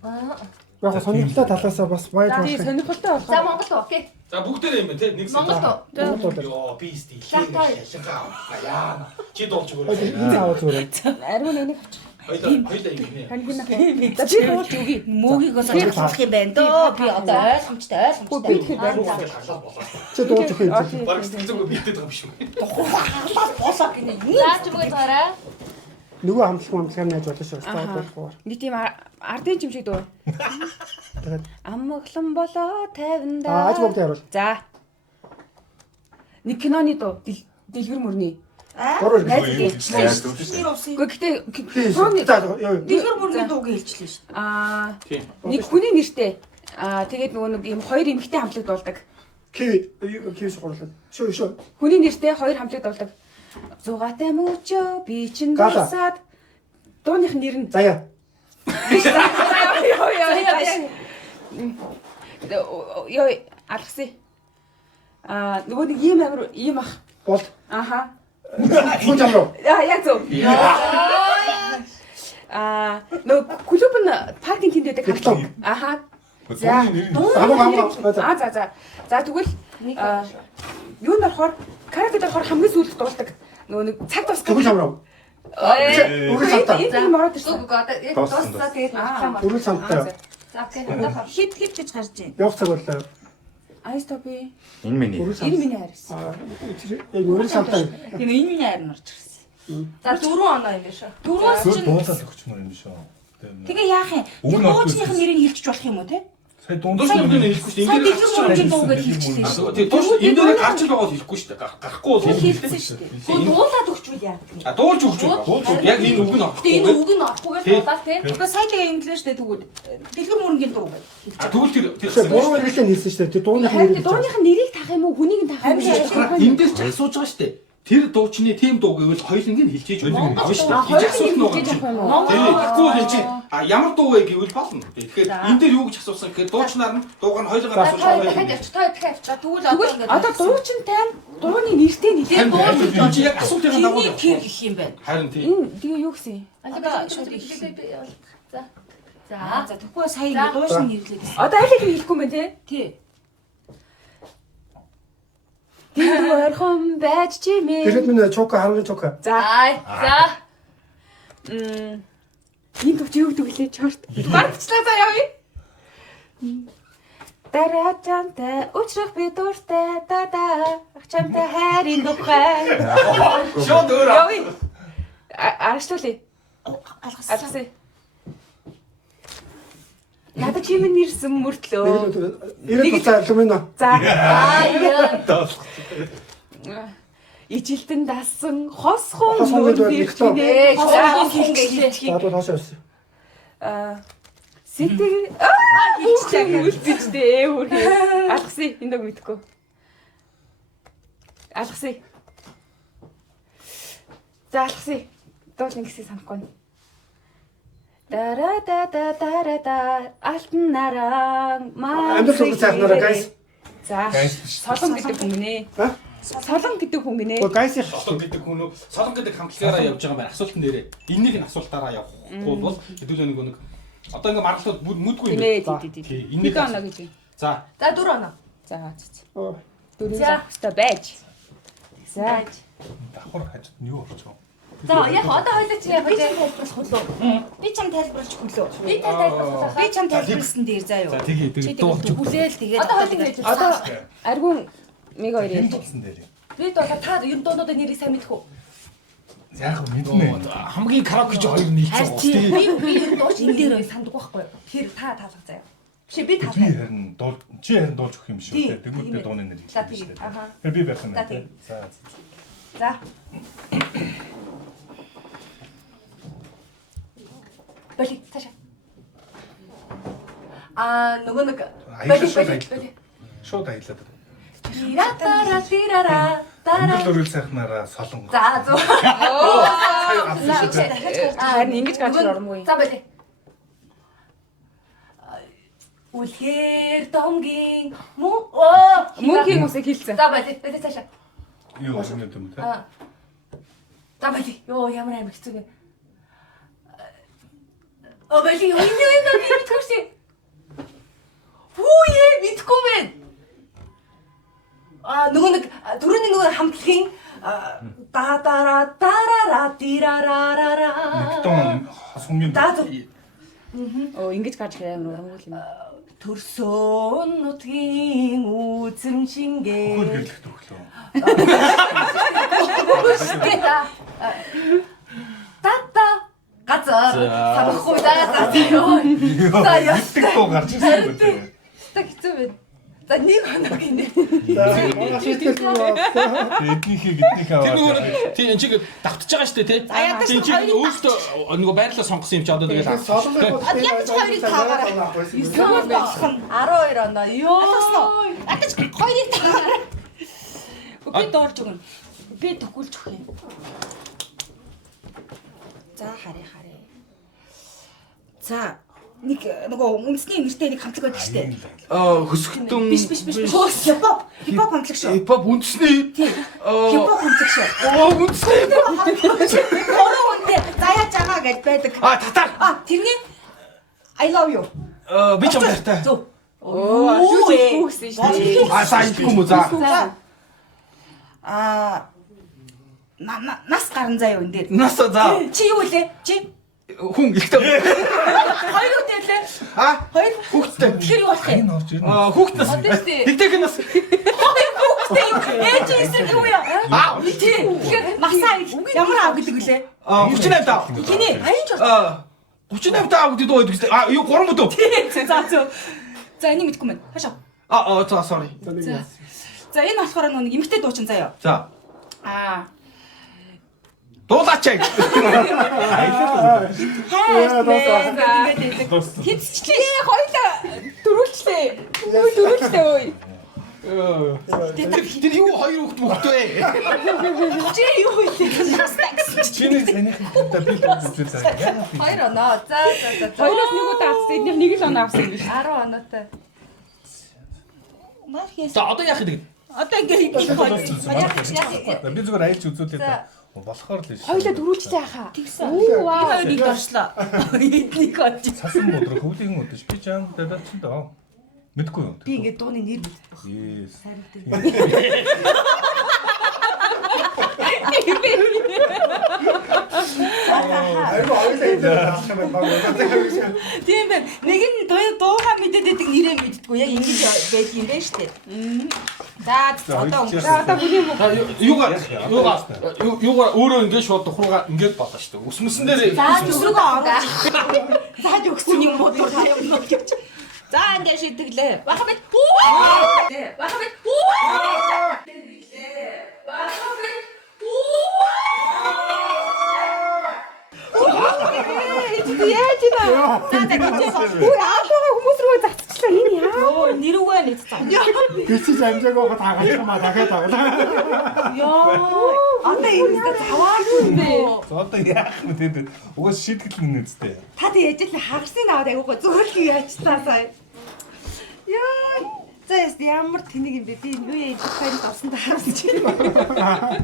Яг сонирхолтой талаасаа бас баяж Тий, болох. сонирхолтой За болохоор. Монгол дуу окей. За бүгдээрээ юм байна те. Нэг Монгол дуу. Йоо, би стил. За, та- Яа. Чи дуулж өгөө. Энэ аваад зүгээр. Ариун энийг авчих. Хоёул юм нэ. Хань би нах. За би дуулж өгье. Мөөгийг бас ойлгох юм байна дөө. Би одоо ойлгомжтой. Би тэгэхээр байна. Чи дуулж өгөх юм. Бараг сэтгэлзүйгүй бийтэй байгаа юм шүү. Болоо гинэ. За чимээ заарай. Нөгөө хамтлаг яаж болно шүү. Стайл байхгүй. Нэг тийм ардын чимшиг дуу. Тэгээд Амглан болоо 50 аж бүгд яруул. За. Нэг киноны дуу. Дэлгэр мөрний. Гурван Нэр усын. Гэхдээ Тооны яа. Дэлгэр бүрний дууг хэлчихлээ шүү дээ. нэг хүний нэртэй. Тэгээд нөгөө нэг юм хоёр эмэгтэй хамтлаг дуулдаг. Киви суурлаа. Шүү. Хүний нэртэй хоёр хамтлаг дуулдаг. Зугатай мөчөө би чин Гала. дурсаад дууных нэр нь Заяа. Ёо алгасан. Нөгөө нэг ийм амир ийм ах. Бол. Аха. Хүн жам руу. Яг зөв. Нөгөө клуб нь паркинг тэнд байдаг хамтлаг. Аха. За. За тэгвэл юу нэрхоор караоке дөрхөр хамгийн сүүлд дуулдаг. Нөгөө нэг цаг тус Тэгвэл хамраа. энэ мороод ирсэн. Одоо яг дуусаа тэгээд авах юм. Үргэлж самтай. За окей. Одоо Хит гэж гарч ийн. Явах цаг боллоо. Айс топи. Энэ миний. Энэ миний харис. Яг үргэлж самтай. Тийм энэ миний хайр орж ирсэн. за 4 оноо юм биш үү? Дөрвөөс чинь Дуулаад өгчмөр юм шүү. тэгээ яах юм? Дуучных нэрийг хэлчих болох юм уу те? Сая Дууш дундуур нүрийг хэлэхгүй шүү дээ. Сая Ингээд дэлгэр мөргийн дуу гэж хэлчихлээ шүү. тэгээ дууш энэ дээр гарч л байгаа бол хэлэхгүй шүү дээ. Гарахгүй бол Хэлсэн шүү дээ. Гүн дуулаад өгчүүл яа. А дуулж өгч байгаа. Яг энэ үг нь Гэтэ энэ авахгүй. үг нь авахгүйгээр дуулаад те. Уга сая тэгээ ингэлээ шүү дээ тэгвэл дэлгэр мөргийн дуу гэж. Тэгвэл тэр Тэгэхээр буруу хэлсэн хэлсэн шүү дээ. Тэр дууных Харин нэр. дууных нь нэрийг таах юм уу? Хүнийг нь таах юм уу? энэ дээр ч асууж байгаа шүү дээ. Тэр дуучны тим дуу гэвэл хоёуланг нь хэлчихэж байна шүү дээ. Хоёуланг асуулт нь хэлж авах юм уу? байгаа. Тэгэхгүй л хэлж ямар дуу вэ гэвэл болно. Тэгэхээр энэ дээр юу гэж асуусан гэхээр дуучнаар нь дууг нь хоёулангаар асууж дахиад байгаа. явчих. дахиад явчих. Тэгвэл Одоо дуучинтай дууны нэртэй Харин нэлээд энэ чи яг асуултын дагуу Тэний тэр гэх юм байна. харин тийм. энэ тэгээ юу гэсэн юм? За. За. За тэгвэл сая ингэ дуушны нэрлээд. Одоо аль аль хэлэхгүй юм бэ те? Тий. Тэр ойрхон байж чимээ. Тэгэхэд минь чока хамгийн чока. За. За. Энэ төвч юу гэдэг лээ чорт. Барцлаа за явъя. Дараачантай уучрах би дуртай дада ачантай хайрын тухай. Шууд өөр. Явъя. Аргачлуулъя. Алгасаа. Надад чимэн нэрсэн мөртлөө. Ирээд буцаа lumino. За. Аа. Ижилтэн дасан хосхон Хосхон нүр гэдэг бэрхтээ. Хосхон хэлчихлээ. За одоо хоошоо ирсэн. Сэтгэл хэлчихлээ үлдчихтэй хөрхий. Алгасаа энэ дог мэдхгүй. Алгасаа. За алгасаа. Дуул ингэсийг санахгүй. Дара да да дара да алтан наран маа. Амьд цаахнараа гайс. За. Солон гэдэг хүн гинэ. Ха? Солон гэдэг хүн гинэ. Оо гайсих. Солон гэдэг хүн үү? Солон гэдэг хамтлагаараа явж байгаа юм байна. Асуултан дээрээ. Энэнийг нь асуултаараа явахгүй бол хэдүүлээ нэг одоо ингээ маргалууд мүдгүй юм байна. Тий. Энийг Нэг оноо гэж. за За 4 оноо. За. Оо. Дөрөв За. захтай байж. За. Давхар хажууд нь юу болчих вэ? За яг одоо хоёлаа чи яг тайлбарлах хөлөө. Би чам тайлбарлаж хүлөө. Би тайлбарлах. Би чам тайлбарласан дээр заа юу. за тэгээ дууч үг. Хүлээл тэгээд Одоо хоёлаа хэлж. Одоо аргун мега хоёр Энэ ярьж. болсон дээр. Би дуулаа та ер нь дуунуудын нэрийг сайн мэдэх үү? Яг мэднэ. Хамгийн караоке ч хоёр нийлсэн. Би ер нь дууч энэ дээр санддаг байхгүй. Тэр та таалах заяа. Биш би Би таалах. харин дуу чи харин дуулж өгөх юм шүү дээ. Тэгмүүд би дууны нэр За хэлсэн шүү тийм. дээ. Аха. Тэр би байх юм За, байна. тийм. За. За. Боли таша. Нөгөө нэг боли. Шууд аялаад. Тирара тирара тара. Өнгөл өрөөл сайхнараа солон. За зөв. Харин ингэж гарч оромгүй. За боли. Үлхээр домгийн Мөнхийн усыг хэлсэн. За боли. Боли таша. Юу болсон юм бэ? За боли. Йоо ямар амир хэцүү вэ? Боли юу юм бэ? Мэдгүй. Хүү яа мэдгүй мэн. Нөгөө нэг дөрөвний нөгөө хамтлагийн дарара дарара тирарарара. Нэгтон хос хүмүүс. За зөв. Оо ингэж гарч ирээ амар оромгүй юм. төрсөн нутгийн үзэм шингээ. Хөл гэрлэх төглөө. Тата газар самахгүй даа ёо. За ёо. Тэгтээ гарч ирсэн үү те. Та хэцүү байна. За нэг хоног гинэ. За шийтгэл Эднийхээ Тэр аваад. нөгөө тийм энэ чиг давтаж байгаа шүү дээ тий. Тийм чи өөртөө нөгөө байрлал сонгосон юм чи одоо тэгээд ядаж хоёрыг таагаарай. 9 болох нь 12 оноо. Ёо. ядаж хоёрыг таагаарай. Би дуурж өгнө. Би төгүүлж өгөх юм. За харъя. За нэг нөгөө үндэсний нэртэй нэг хамтлаг байдаг шүү дээ. хөсгөлтөн Биш. Хипхоп хамтлаг шүү. хипхоп үндэсний Хипхоп хамтлаг шүү. үндэсний Гурван хүнтэй заяаж байгаа гэж байдаг. Татар. Тэрний I love you. Би ч юм байртай. Зөв. Юу гэсэн шүү дээ. Сайн идэхгүй юм уу за. Нас гарan заяа энэ дээр. Нас за. Чи юу вэ? Чи Хүн ихтэй. хоёр үү дээ? Хоёр Хүүхдтэй. тэгэхээр юу болох юм? Энэ орж ирнэ. Хүүхднээс. Одоо шүү дээ. Тэгтэг нас. Ээж эсрэг юу яа? Тий. Тэгэхээр насаа ямар аав гэдэг үлээ? 38 тав. Хиний аяж 38 тав гэдэг дуу гэдэг. Юу 3 мөдөө. За энийг мэдэхгүй мэн. Хашаа. За sorry. За энэ болохоор нэг эмэгтэй дуучин заяа. За. Дуулаач. Хитсчлээ. Хоёлаа дөрүүлчлээ. Дөрүүлчлээ ой. Тэр юу хоёр хүүхд мөхтэй. Чи юу вэ? Чиний санийх нь би үзүүлсэн заа. 2 оноо. За. Хоёроос нэг удаа авсан. Эднийх нэг л оноо авсан гэж. 10 оноотой. Мархиас. За одоо яах гэдэг. Одоо ингээ хийх Би зүгээр аялж үзүүлээд болохоор л шүү. Хоёлаа дөрүүлчлээ хаа. Тэгсэн. Оо вау. Хоёрыг дорчлоо. Эднийг олж. Цасан бодроо хөвлийн өдөж би чам дэдэж чинь даа. Мэдгүй юу? Би ингээд дууны нэр мэддэг. Yes. Айгу Тийм байна. Нэг нь дуугаа мэдээд байдаг нэрээ мэддэггүй. Яг ингэж байдаг юм байна шүү дээ. За одоо Одоо бүний юм уу? Юугаар өөрөө ингээд шууд тухруугаа ингээд болно шүү дээ. Үсмэсэн дээр за зүрхөө оруулж. За өгсөн юм уу та юм уу гэж. За ингээд шидэглээ. Баха мэд. Баха мэд. Яаж ийна? Үй аавгаа хүмүүс рүү зацчихлаа энэ яа. Оо нэрвээ нэг цаа. Гисэж амжаагаа таагаад юмаа дахиад авлаа. Одоо энэ өстө заваад юм бэ? Одоо яах вэ тэгээд угаас шийтгэл нь үстэй. Та тэг яж л хагарсан аваад айгуугаа зүгээр л яачлаа сая. Яа. За ямар тэнэг юм бэ? Би юу яаж хайрт авсан та харуулж байна.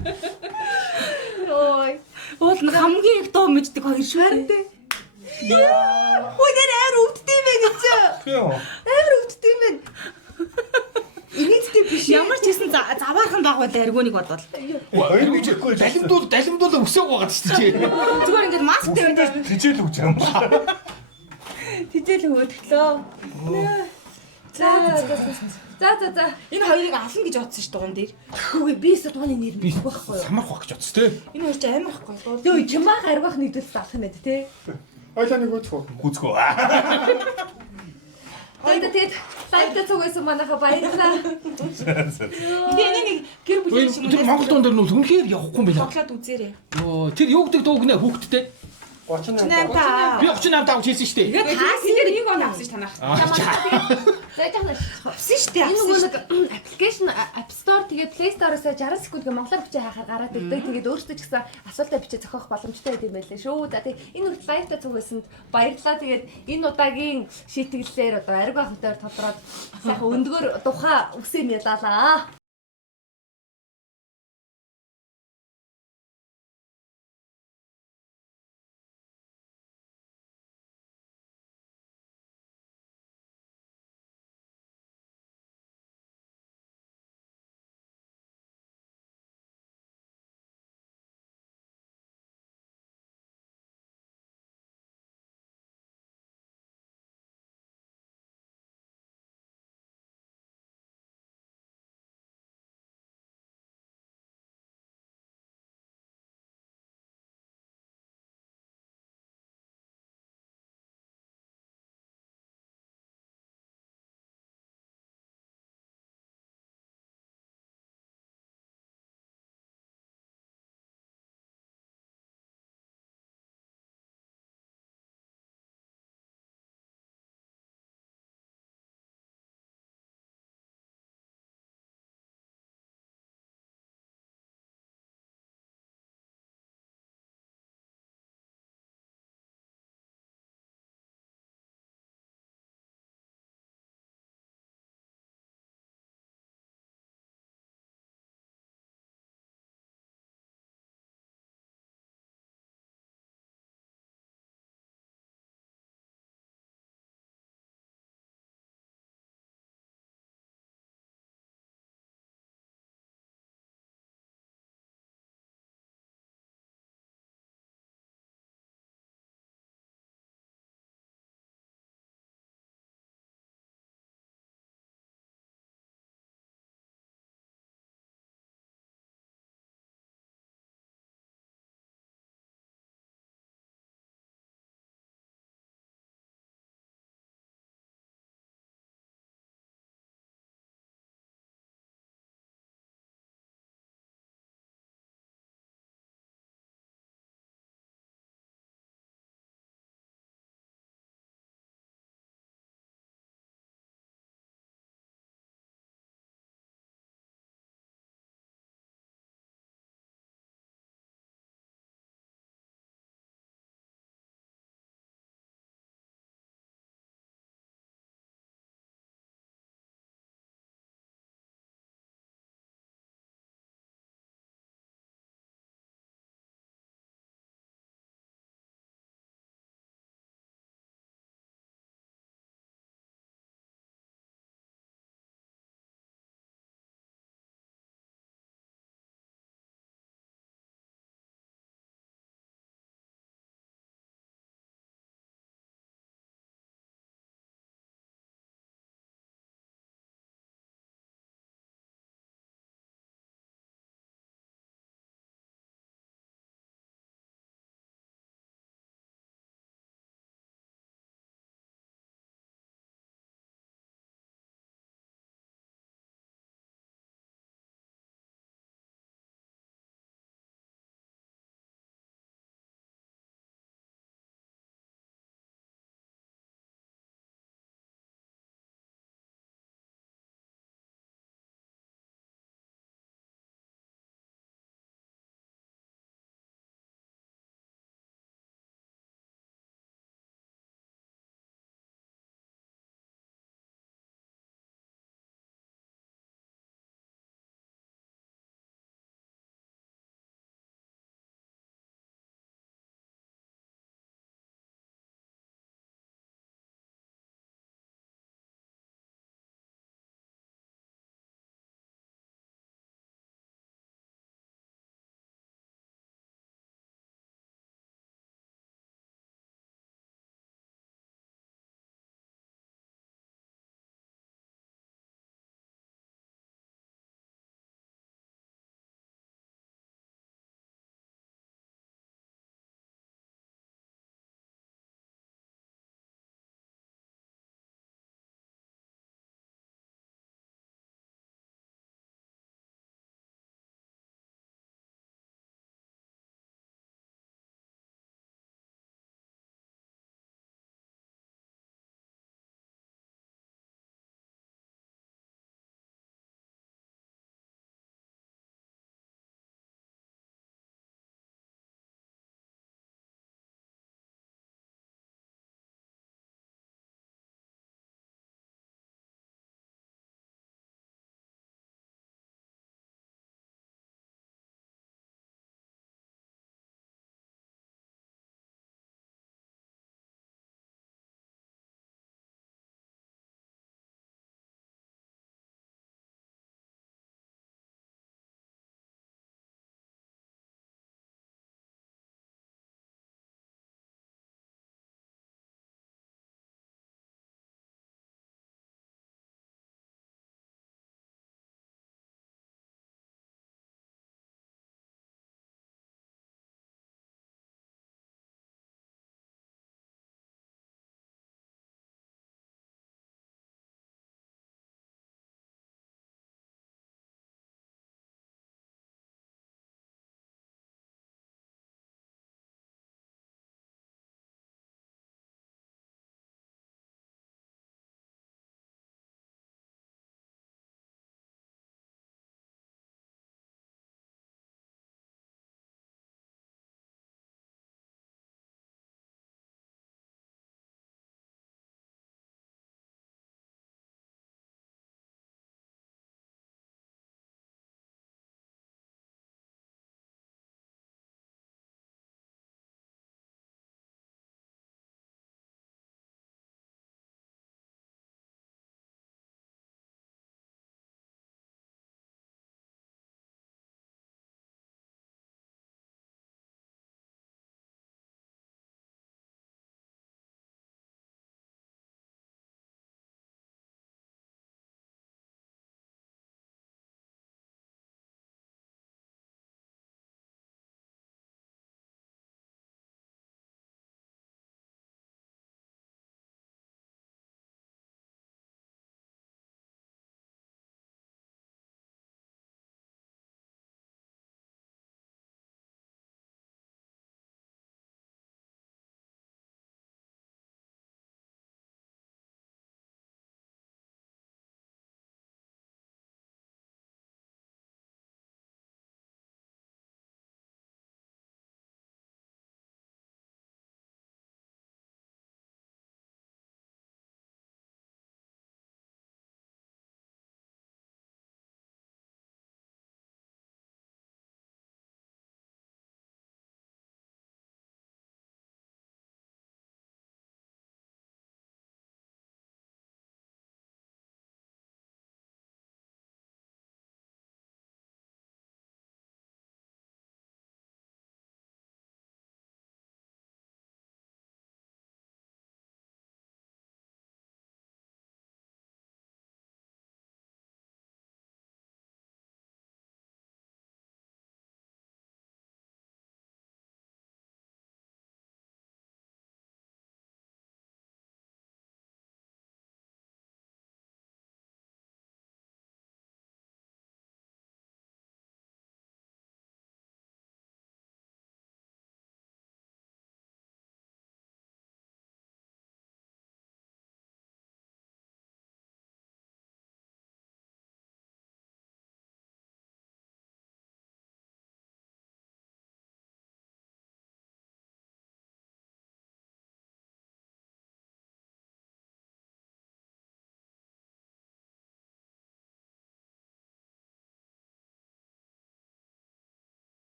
Ой. Уул нь хамгийн их дуу мэддэг хоёр шүү дээ. Яа. Ой нэр амар өвддөй мэн гэж. Тийм. Амар өвддөй мэн. Инээдтэй биш. Ямар ч хэсэн заваархан баг байлаа эргөөнийг бодвол. Хоёр үжихгүй далимдуул өсөг байгаа шүү дээ. Зүгээр ингээд маск тавиад тижэл үж юм. тижэл хөөдглөө. За. Энэ хоёрыг ална гэж бодсон шүү дээ гон дээр. Үгүй би өстө дууны нэр мэдэх байхгүй юу? Самарх баг гэж бодсон тий. Энэ хоёр ч амар ихгүй. Йоо чимаа гаргах нэгдэл авах юм байна те. Ойлоо нэг үзэх үү? Гүцгөө. Тэгээд лайвтай цугсан манайха баярлалаа. Тэгээ нэг гэр бүлийн шиг Тэр Монгол дуун дээр нүүл үнэхээр явахгүй юм байна. тоглоод үзээрэй. Тэр юу гэдэг дууг нэ хүүхдтэй. 38 та. Би 38 тав хэлсэн шүү дээ. Тэгээ таас энэ нэг он авсан ш танах. За яах вэ? Авсан шүү дээ. Энэ Авсан. нэг аппликейшн App Store тэгээд Play Store-оос 60 секундгийн монголоор бичээ хахаар гараад ирдэг. Тэгээд өөртөө ч гэсэн асуултаа бичээ зохиох боломжтой байт юм байлээ шүү. За тэгээд энэ үрд лайвтай цугсанд баярлалаа. Тэгээд энэ удаагийн шийтгэлээр одоо ариг ахынтайр тодроод сайхан өндгөр тухай үсэм ядалаа.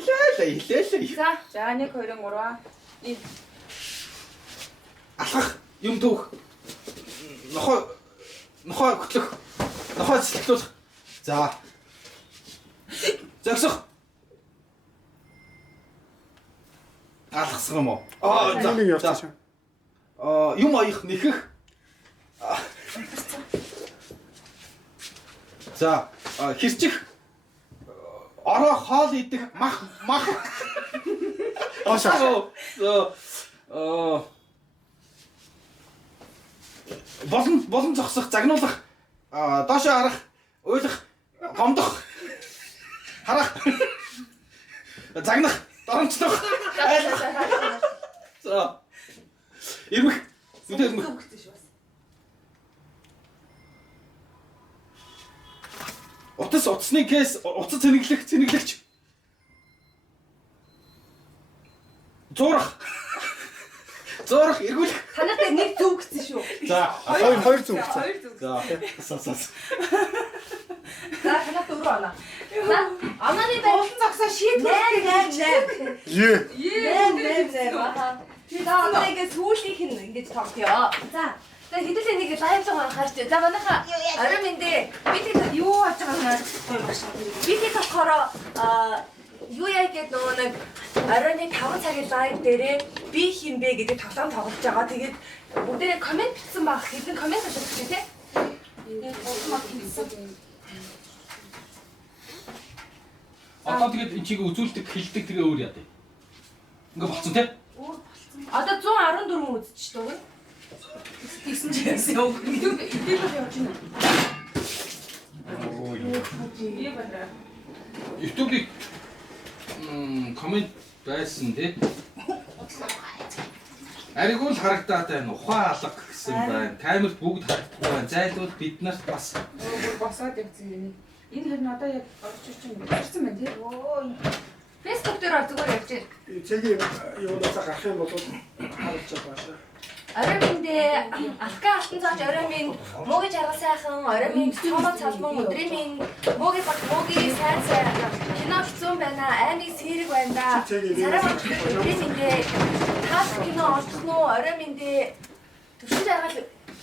Илээлээ. За 1 2 3. Ий. Алхах, юм түүх. Нохой хөтлөх. Нохой цэцлүүлэх. За. Зогсох. Алхасах юм уу? Нэг явчих. Юм аях нэхэх. За, хэрчих. Ороо хоол идэх мах. Ошоо. Болон зогсох, загнуулах, доошоо харах, уйлах, гомдох, харах, загнах, доромжлох, айлах. За. Ирмэх. Үдээ. Утасны кейс, утас цэнэглэгч. Зурах, эргүүлэх. Танарт нэг зүг гэсэн шүү. За, Хоёр зүг. За. За танарт 4 оноо. За ононы байр зогсоо шийдвэр. Ээ. За одоо ингээд сүүлийнх нь ингээд тоглоё. За хэдүүлээ нэг лайв жоо харж. За манайха орой мэндэ би тэгээд юу хийж байгаа юм би тэгээд болохоор юу яа гэдэг нөгөө нэг оройны 5 цагийн лайв дээрээ би хинбэ гэдэг тоглоом тоглож байгаа. Тэгээд бүгдээ комент бичсэн баг. Хэдэн комент бичсэн тий? Одоо тэгээд энэ чиг үзүүлдэг, хэлдэг тэгээ өөр яа. Ингээ болцсон тий? Одоо 114 үзчих шүү дээ. Тэгсэн чи яасан юм. Идэвхтэй явж байна. Ой. YouTube-ийг коммент байсан тий. Аригуул харагдаад байна. Ухаан алга гэсэн байна. Камерт бүгд харагдахгүй байна. Зайлуул бид нарт бас Босоод явцсан юм. Энэ хэрн одоо яг орж ирсэн байна тий. Facebook дээр зүгээр явж байна. Цэгийн юунаас гарах юм бол харж байгаа. Орой мэндэ алка алтан цааш орой минь муугийн жаргал сайхан орой минь цоомоо цалман өдрийн минь муугийн сайн кино хэцүү байна аймаг сэрэг байна да сарай өдрийн мэндэ тас кино олдох нь орой мэндэ төвшин жаргал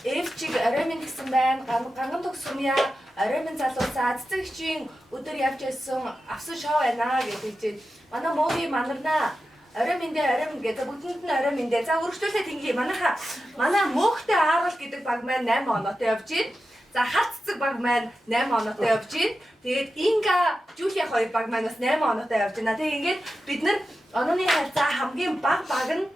эвчиг орой минь гэсэн байна ганган төгсөмья орой минь залуусаа цэцэгчийн өдөр явж байсан авсан шоу байна гэж манай муугийн манарнаа орой мэндэ гэдэг бүгдэнд нь орой мэндэ. За өргөжлүүлээ тэнгий. Манай мөөхтэй аарал гэдэг баг маань 8 оноотой явж байна. За хар цэцэг баг маань 8 оноотой явж байна. Тэгээд Инга, Жулия хоёр баг маань бас 8 оноотой явж байна. Тэгээд ингээд бид нар онооны харьцаа хамгийн баг нь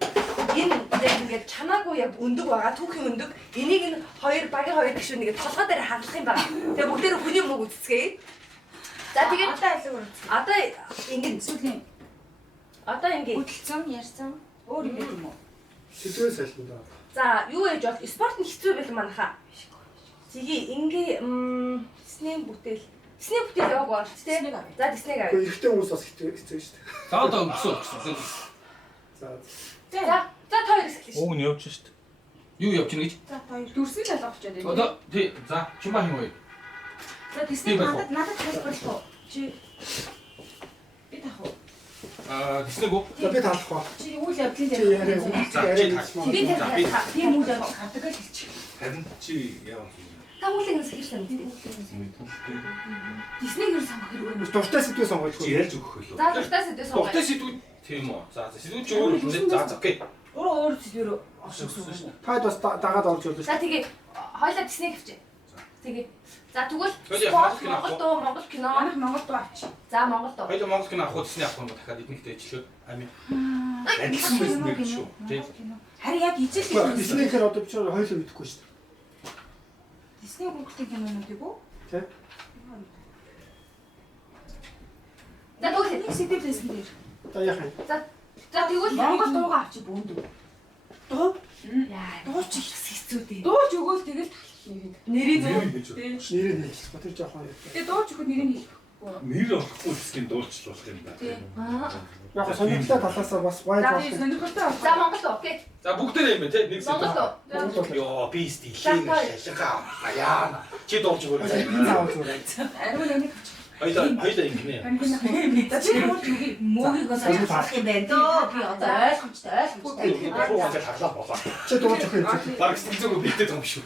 энэ ингээд чанаагүй яг өндөг байгаа. Түүхийн өндөг. Энийг нь багийн хоёр гişүн нэгэ толгой дээр хандлах юм байна. Тэгээд бүгдээр хүний мөг үцгэе. За тэгээд одоо ингээд Сүүлийн одоо ингээд хөдөлсөн, ярьсан өөр юм юм уу? Сэтгэл салхинд байна. за юу ээж бол спорт нь хэцүү байх манайха. Тэгээ ингээ Disney бүтээл яг бол тий. За Disney авъя. Гэхдээ хүмүүс бас хэцүү шүү дээ. за одоо өгсөн. За. За хоёр хэсэг. Уг нь явж шít. Юу явж гэнэ гэж? За хоёр дүрсгэл алгах гэж байна. Одоо тий. За чимаа хин уу? За Disney надад хэлбэрлэхгүй. Чи би таах уу? Disney гоо. За би таалах ба. Чи үйл явдлын Чи дээр яриа Би тэр тийм үйл явдал гардаг л хэлчих. Харин чи яа. та хүлээн хэсэг ирсэн. Disney гэр сонгох хэрэг. Дуртай сэтгэл сонгож Чи ярьж өгөх хөлөө. За дуртай сэдвээ сонгоо. Дуртай сэдвүүд тийм үү? За сэдвүүд чи өөр юм. За окей. Өөр зүйлөөр Таад бас дагаад орж явж За тэгээ хоёлаа Disney гэвч. Тэгээ за тэгвэл Хоёлаа спорт Монгол кино Монгол дуу Монгол кино. манайх Монгол дуу авчих. За Монгол дуу. Хоёул Монгол кино авах Disney авах юм дахиад эднийхтэй ижилхөө. Ами. Адилхан байсан байх шүү. Тийм. Харин яг ижил байгаа. Диснейхээр одоо би ч хоёулаа мэдэхгүй шүү дээ. Disney Google кинонуудыг уу? Тэ. За тэгвэл Нэг сэдв лсэн дээр. За яах юм? за тэгвэл Монгол дуугаа авчих бөөндөө. Дуу? яа дуу ч хэцүү дээ. Дууж өгөөл тэгэл Нэрийг Нэрийг хэлэх ба тэр жоохон. Тэгээ дууж өгөхөд нэрийг хэлэхгүй. Нэр авахгүй хэсгийн дуулчлах юм байна. Яг сонирхолтой талаасаа бас вайд За болох. би сонирхолтой авах. за Монгол дуу окей. За бүгдээрээ юм бэ те нэг Монгол сэдв. дуу. Йоо би стилээ шалгаа аяана. Чи дуулж өгөөрэй. Энэ заавал зүгээр. Ариун энийг авчих. хоёлаа ингэнэ. За чи уулж үгүй мөгийг одоо хаалах юм байна дөө. Би одоо ойлгомжтой. Руу ингээд хаглаа болоо. Чи дууч өгөх юм. Бараг сэтгэлзөөгөө бэлдээд байгаа юм шүү.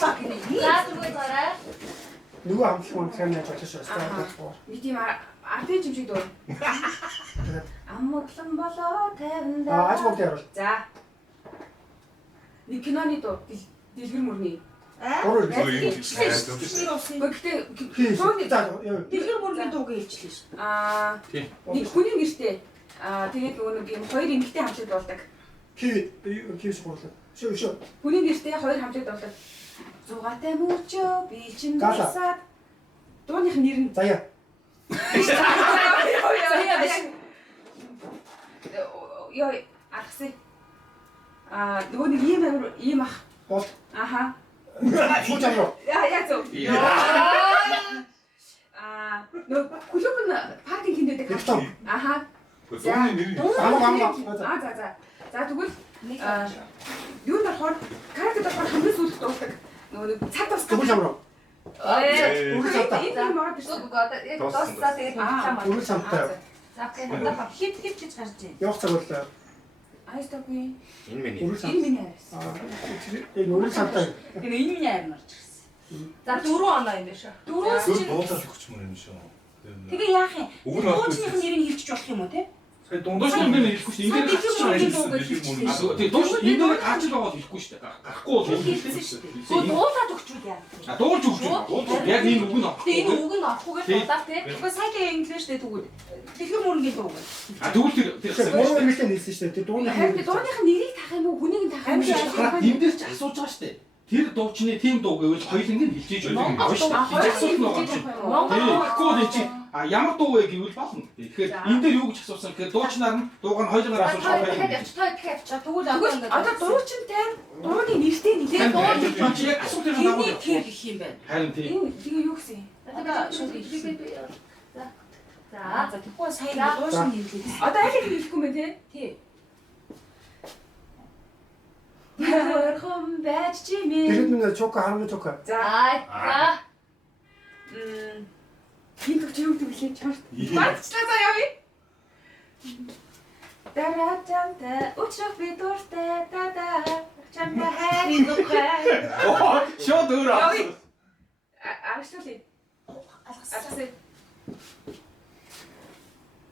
За зүгөө зараа. Нөгөө хамтлах юм сайн яаж очиж байгаа. Би тийм артист юм шиг дуу. Амглан болоо тавинда. Аж бүгд яарал. За. Нэг киноны дуу дэлгэр мөрний. Гурав. Гэхдээ Тооны заа. Дэлгэр мөргийн дууг хэлчихлээ шүү. нэг хүний нэртэй. Тэгээд нөгөө нэг юм хоёр эмэгтэй хамтлаг болдог. Кивс гурлаа. Шүү. Хүний нэртэй хоёр хамтлаг болдог. Зугаатай мөчөө би чинь гасаад. Дууных нэр нь Заяа. Яа, аргасаа. Нөгөө нэг ийм ах. Бол. Аха. Фуч амраа. Яа зөв. Нөгөө клуб нь парти хийдэг. Аха. Дууны нэр нь За тэгвэл юу болохоор каратед болохоор хамгийн сүүлд дуусдаг. Нөгөө нэг цаг тус Фуч амраа. Үгүй цавтаа. яг магад шүү. Одоо яг дуусаа тэгээд хэлчихлээ. Үргэлж самтай. За одоо Хит гэж гарч ийн. Явах цаг боллоо. Айстаггүй. Энэ миний. Үргэлж Энэ миний хайрс. Энэ үргэлж самтай. Энэ миний хайр марч ирсэн. За 4 оноо юм биш үү? Дөрөөс Зөв чи дуулаад өгч мөр юм шүү. тэгээ яах юм? Уг нь Дуучных нэрийг хэлчих болох юм уу те? Тэгээ Дууш юм дээр хэлэхгүй шүү. Энд дээр тэгээ дууш энэ дээр гарч л байгаа хэлэхгүй шүү. Гарахгүй бол Хэлсэн шүү дээ. Дуулаад өгчүүл яа. дуулж өгч байна. Яг энэ үг нь авах. Тэгээ энэ үг нь авахгүйгээр дуулаад тий. Тэгвэл сая инглиш дээ тэгвэл. Дэлгэр мөргийн дуу. Тэгвэл Тэгэхээр гурав эмэгтэй нэлсэн шүү дээ. Дууны Харин дууных нэрийг тах юм уу? Хүнийг нь тах юм уу? энэ дээр ч асууж байгаа шүү дээ. Тэр дуучны тийм дуу гэвэл хоёуланг нь хэлжээж байна. Авна шүү. Энэ асуулт нь байгаа чинь. Тэгэхгүй л чи ямар дуу вэ гэвэл болно. Тэгэхээр энэ дээр юу гэж асуусан гэхээр дуучнаар нь дууг нь хоёулангаар асууж байгаа юм. Тэгвэл Одоо дуучинтай дууны нэртэй нэлээд дуу. Чи яг асуулт юм Тэний даа. тэр гэх юм байна. Харин тийм. Энэ тэгээ юу гэсэн юм? Одоо шууд хэлсэн. За За тэгвэл сая дуушин хэлээ. Одоо аль хэлэхгүй юм бэ те? Тий. Хөрхөн байж чимээ. Тэгэхэд минь чока харна чока. За. за Хин төгч юу гэдэг вэ? Чарт. Батчлаа заяа яа. Дараатанта өчрөх би дуртай дада. Чамтай хайрын тухай. Шууд өөр асуу. Аргашлуулъя. Алгасаа.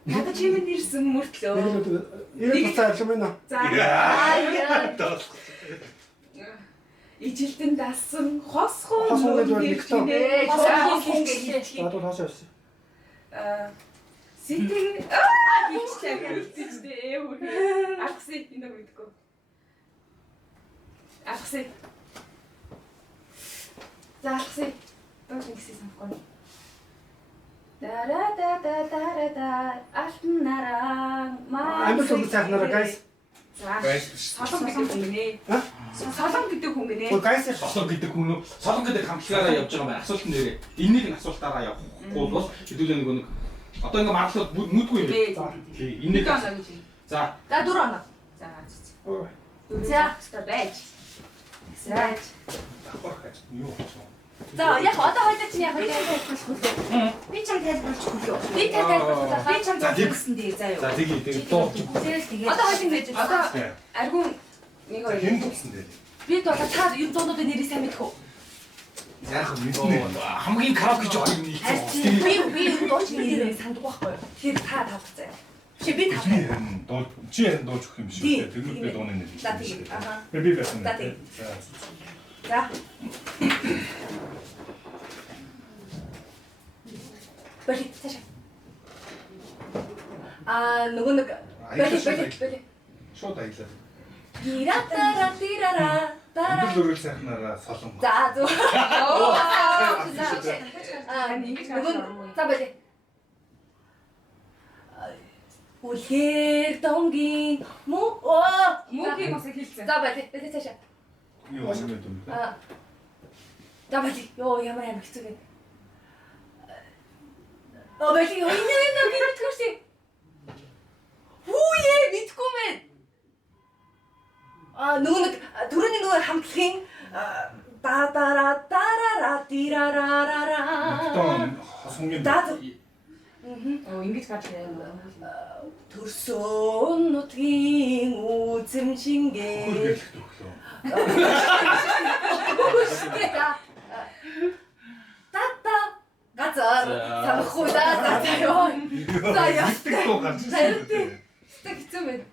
Надад чимээ нэрсэн мөртлөө. Нэг цаа юм байна. За. Ижилтэн дасан хосхон Хосхон гэж нэг тоо. хосхон Хасаа байсан. Сэтг бичтэй хэлчихтэй өөр. Агсыг энэ мэдгүй. Агсыг. За агсыг доош ингэсэн санахгүй. Дара алтан нараа маа. Амьд үг цаахнараа guys. За. Гайс. Солон гэдэг хүн гинэ. Ха? Солон гэдэг хүн гинэ. Гоо guys Солон гэдэг хүн үү? Солон гэдэг хамтлагаараа явж байгаа юм. Асуулт нэрээ. Энийг нь асуултаараа явахгүй бол хэдүүлээ нэг одоо ингээ маргалууд мүдгүй юм байна. Тий, энийг за. за 4 оноо. За. За. За байж. Сайж. Давхар хаж. Юу болчихсон. За яг одоо хоёул чинь яг тайлбарлах хөлөө. Би чам тайлбарлаж хүлээ. Би тайлбарлах Би хаа. чам тайлбарласан дээ заа юу. За тэгээ дуу. Одоо хоёул ингэж Одоо аргун нэг хоёр. Хэн тулсан дээ? би одоо та юм зуунуудын нэрийг сайн мэдэх үү? Яах вэ? Мэднэ. Хамгийн караоке гэж байгаа юм ийм. Би дуучны нэрийг санддаг байхгүй юу? Тэр та тавцаа. Чи би тав. Чи ярин дууч өгөх юм шүү дээ. Тэгвэл би дууны нэр. За тийм. Аха. Би байсан. За тийм. За. За. Бэлий цаашаа. Нөгөө нэг бэлий. Шууд аялаа. Тирара тирара тара. Өдөр өрөөл сайхнараа солон. За зөв. Нөгөө За бэлий. Үлхээр донгийн мөгийн бас хэлсэн. За бэлий цаашаа. Юу юм бэ дүн? За бэлий. Йоо ямар амар хэцүү вэ? Бэлий энэ гэрэлтгэрси. Хүүе мэдгүй мэн. Нөгөө нэг түрүүний нөгөө хамтлагийн дарара дарара тирарарара. Тон хос сумгийн. Оо ингэж гарч ирээ. Төрсөн нутгийн үзэм шингээ. Хөргөлт өглөө. Тата газар санахгүй да заяа. Тэгтээ гарч ирсэн. Хэцүү байна.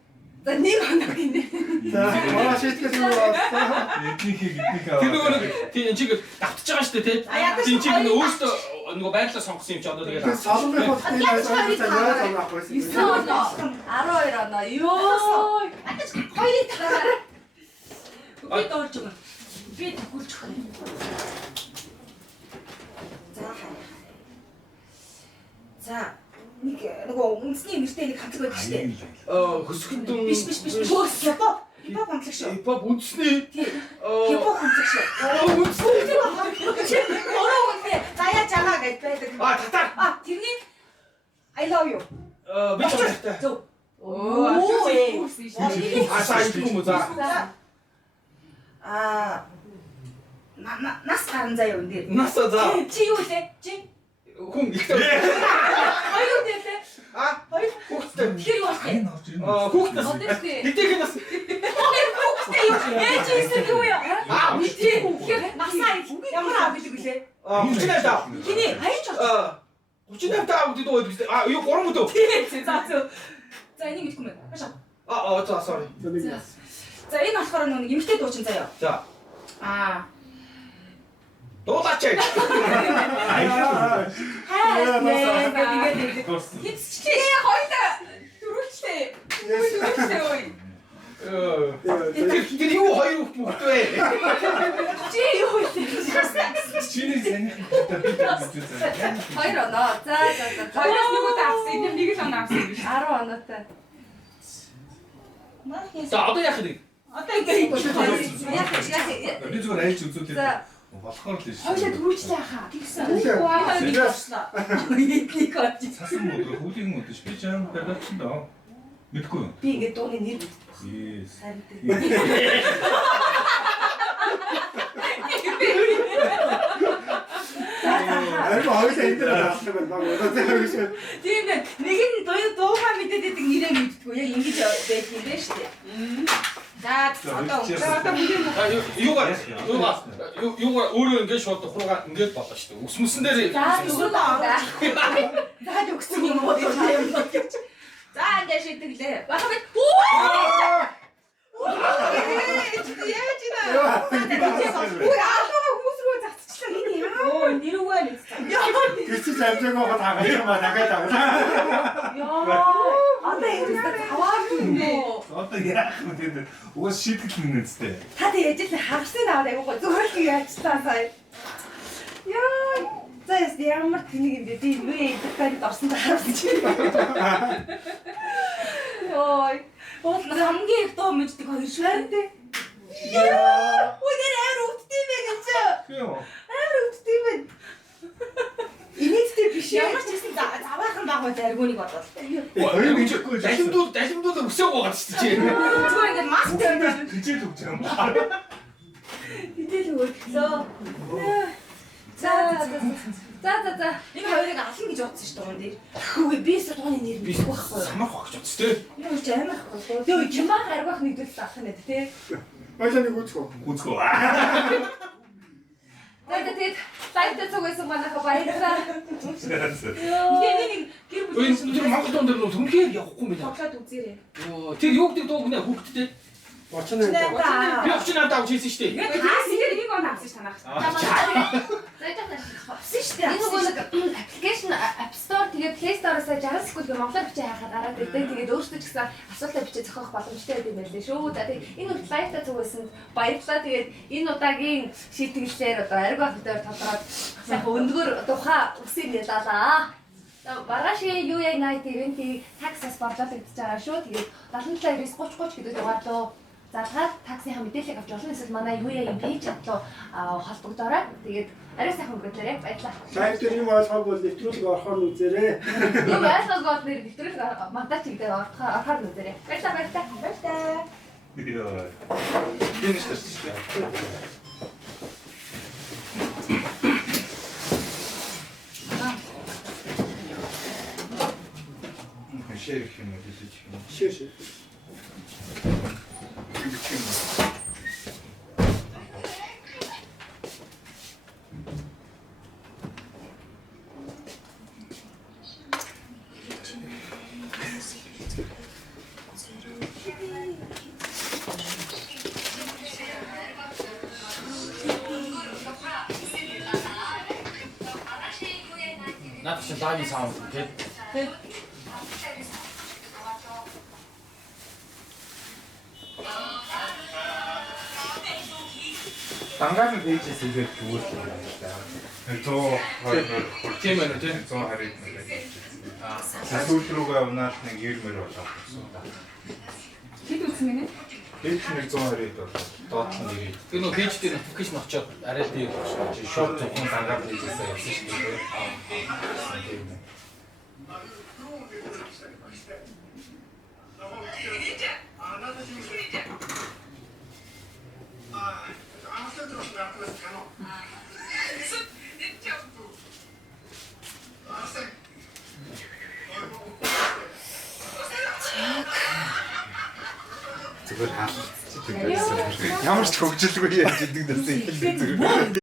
За нэг хоног гинэ. За манай шийтгэл юу болсон? Эднийхийг Тэр нөгөө тийм чиг давтаж байгаа шүү дээ тий. Тийм чиг өөртөө нөгөө байрлал сонгосон юм чи одоо тэгээд Солонгос хотын ажиллаж байгаа юм аахгүй. 9 оноо 12 оноо ёо. Хоёрыг тараа. Би дуурж өгнө. Би төгүүлж өгнө. За нэг нөгөө үндэсний нэртэй нэг хамтлаг байдаг шүү дээ. хөсгөндөн Биш. Хөөс хипхоп. Хипхоп хамтлаг шүү. хипхоп үндэсний Хипхоп хамтлаг шүү. Ороо үнэ. Заяа жагаа гэж байдаг. татар. Тэрний I love you. Би ч татар. Зөв. Асаа юм уу за. Нас гарan заяа үн дээр. Насаа за. Чи юу лээ? Чи Хүн ихтэй. хоёр үү лээ? Хоёр Хүүхдтэй. тэр юу вэ? энэ орж ирнэ. Хүүхднээс. Одоосгүй. Нэгдэх нас. Хүүхдээ ээж ирсэн юу яа? Мэдээ. Тэгэхээр насаа ямар аа гэдэг үлээ? 38 таа. Хиний хаяж оч. 38 таа гэдэг үү гэдэг. Юу 3 өдөө. За энийг мэдгүй мэн. Хашаа. За sorry. За энэ болохоор нэг эмэгтэй дуучин заяа. За. Дуулаач. Хайр тэгээд Дурсан. Хитчээ хоёроо дөрөвчтэй. Дөрөвчтэй ой. Тэр юу хоёр хүүхд вэ? Чи юу вэ? Чиний санийх нь би мэдсэн. 2 оноо. За. Хоёроос нэг удаа авсан. Нэг л оноо авсан биш. 10 оноотой. За одоо яах вэ? Одоо ингэ Яг Би зүгээр айлж үзүүлээ. За. Болохоор л шүү. хоёулаа дөрөвчтэй хаа. Тэгсэн. Нэг болсноо. Эднийг олж. Цасан мод хүүлийн мод ш. Би чам барьсан даа. Мэдгүй юу? би ингэ дууны нэр мэддэг. Yes. Ариг хоёул энэ дээр авсан байна. Баг одоо заяа гэж. Тийм ээ. Нэг нь дуугаа мэдээд байдаг нэрээ мэддэггүй. Яг ингэж байдаг юм байна шүү дээ. За одоо Юугаар өөрөө ингээд шууд хуруугаар ингээд болоо шүү дээ. Үсмэсэн дээр За юу даа. за өгсөн юм уу юм гэж. За ингэ шийдэглээ. Баха би яаж ийна? Ой аалгаа хүмүүс рүү зацчихлаа энэ яа. Өө нэрвээ нэг. Гэвч амжаагаа хад хагаад юм ба дахиад авлаа. Яа. Одоо энэ таваар юм уу? Одоо яах вэ гэдэг. Угаас шийтгэл нэг нэстэй. Та тэгээд яжил хавсан аваад айгуу зүгээр л яачтаа сая. Яа. За ямар тэнийг юм бэ? Би юу яадаг орсон та харуулж байна. Ой. Бол хамгийн их дуу мэддэг хоёр шүү. Харин яа. Үнээр амар өвддөй бэ гэж. Тийм үү? Амар өвддөй бэ. Инээдтэй биш Ямар ч гэсэн заваахан баг бай аргууныг бодвол. Хоёр мэдхгүй далимдууд өсөг байгаа шүү дээ. Зүгээр ингээд маск тавьдаг. Хичээл өгч юм. Хидэл өгдлөө. За. Энэ хоёрыг ална гэж бодсон шүү дээ уун дээр. Хөөе би содооны нэр мэдгүй байхгүй. Самах багч утс тээ. Юу ч амар ахгүй. Йоо чимаа гаргах нэгдэл авах нь тий. Баялаа нэг үзгөө. Үзгөө. Тэгээд лайвтай цугсан манайха баярлалаа. Нэг гэр бүл Тэр Монгол дуун дээр нөө түнхээр явахгүй юм байна. тоглоод үзээрэй. Тэр юу гэдэг дуу гэнэ хүүхдтэй. Очно энэ. Би очиж надад авч хийсэн шүү дээ. Яг таас дээр нэг оноо авсан ш танах. Авсан шүү дээ. Энэ нөгөө нэг аппликейшн App Store тэгээд Play Store-оос 60 секунд монголоор бичиж яхаад гараад ирдэг. Тэгээд өөрсдөө ч гэсэн асуултаа бичиж зохиох боломжтой байд юм байна лээ шүү. Тэгээд энэ удаа лайвтай цугсанд баярлалаа. Тэгээд энэ удаагийн шийдгэлээр одоо ариг бах дээр толгойд сайхан өндгөр тухай үсэг ялалаа. Маргаашийн UA Night event-ийг таксаас борлуулагдаж байгаа шүү. Тэгээд 77 90 30 30 гэдэг дугаарлуу. За та таксийн мэдээлэл авч олон эсвэл манай UA-ийн пэйж хатлуу холбогдоорой. Тэгээд арай сайхан өнгөрүүлээрэй. Баярлалаа. Лайв дээр юм ойлгоогүй нэвтрүүлэг орохоор нь үзээрэй. Юу ойлгоогүй нэр нэвтрүүлэг мандат чигдээ орохоор нь үзээрэй. Баярлалаа. Яа. Энэ шүү дээ. шир гэх юм уу хэлж юм. Шир. Гэх юм. Наад чинь дагийн саунд гэдэг. Дангааны пэйжээс игээд зүгээр л байна л да. 120 Тийм байна тийм. 100 хариг нэлээд. Сүүл рүүгээ унаад нэг 90 мөр болоод ирсэн да. Хэд үзсэн гинэ? Пэйж нэг 120 болоод доод нь 90. Тэр нөө пэйж дээр нотификейшн очоод арай дээр Шорт зөвхөн дангаа пэйжээс явсан шүү дээ. Зүгээр хаалт. Ямар ч хөвгөлгүй яаж идэг нэсээ хэлдэг зүгээр.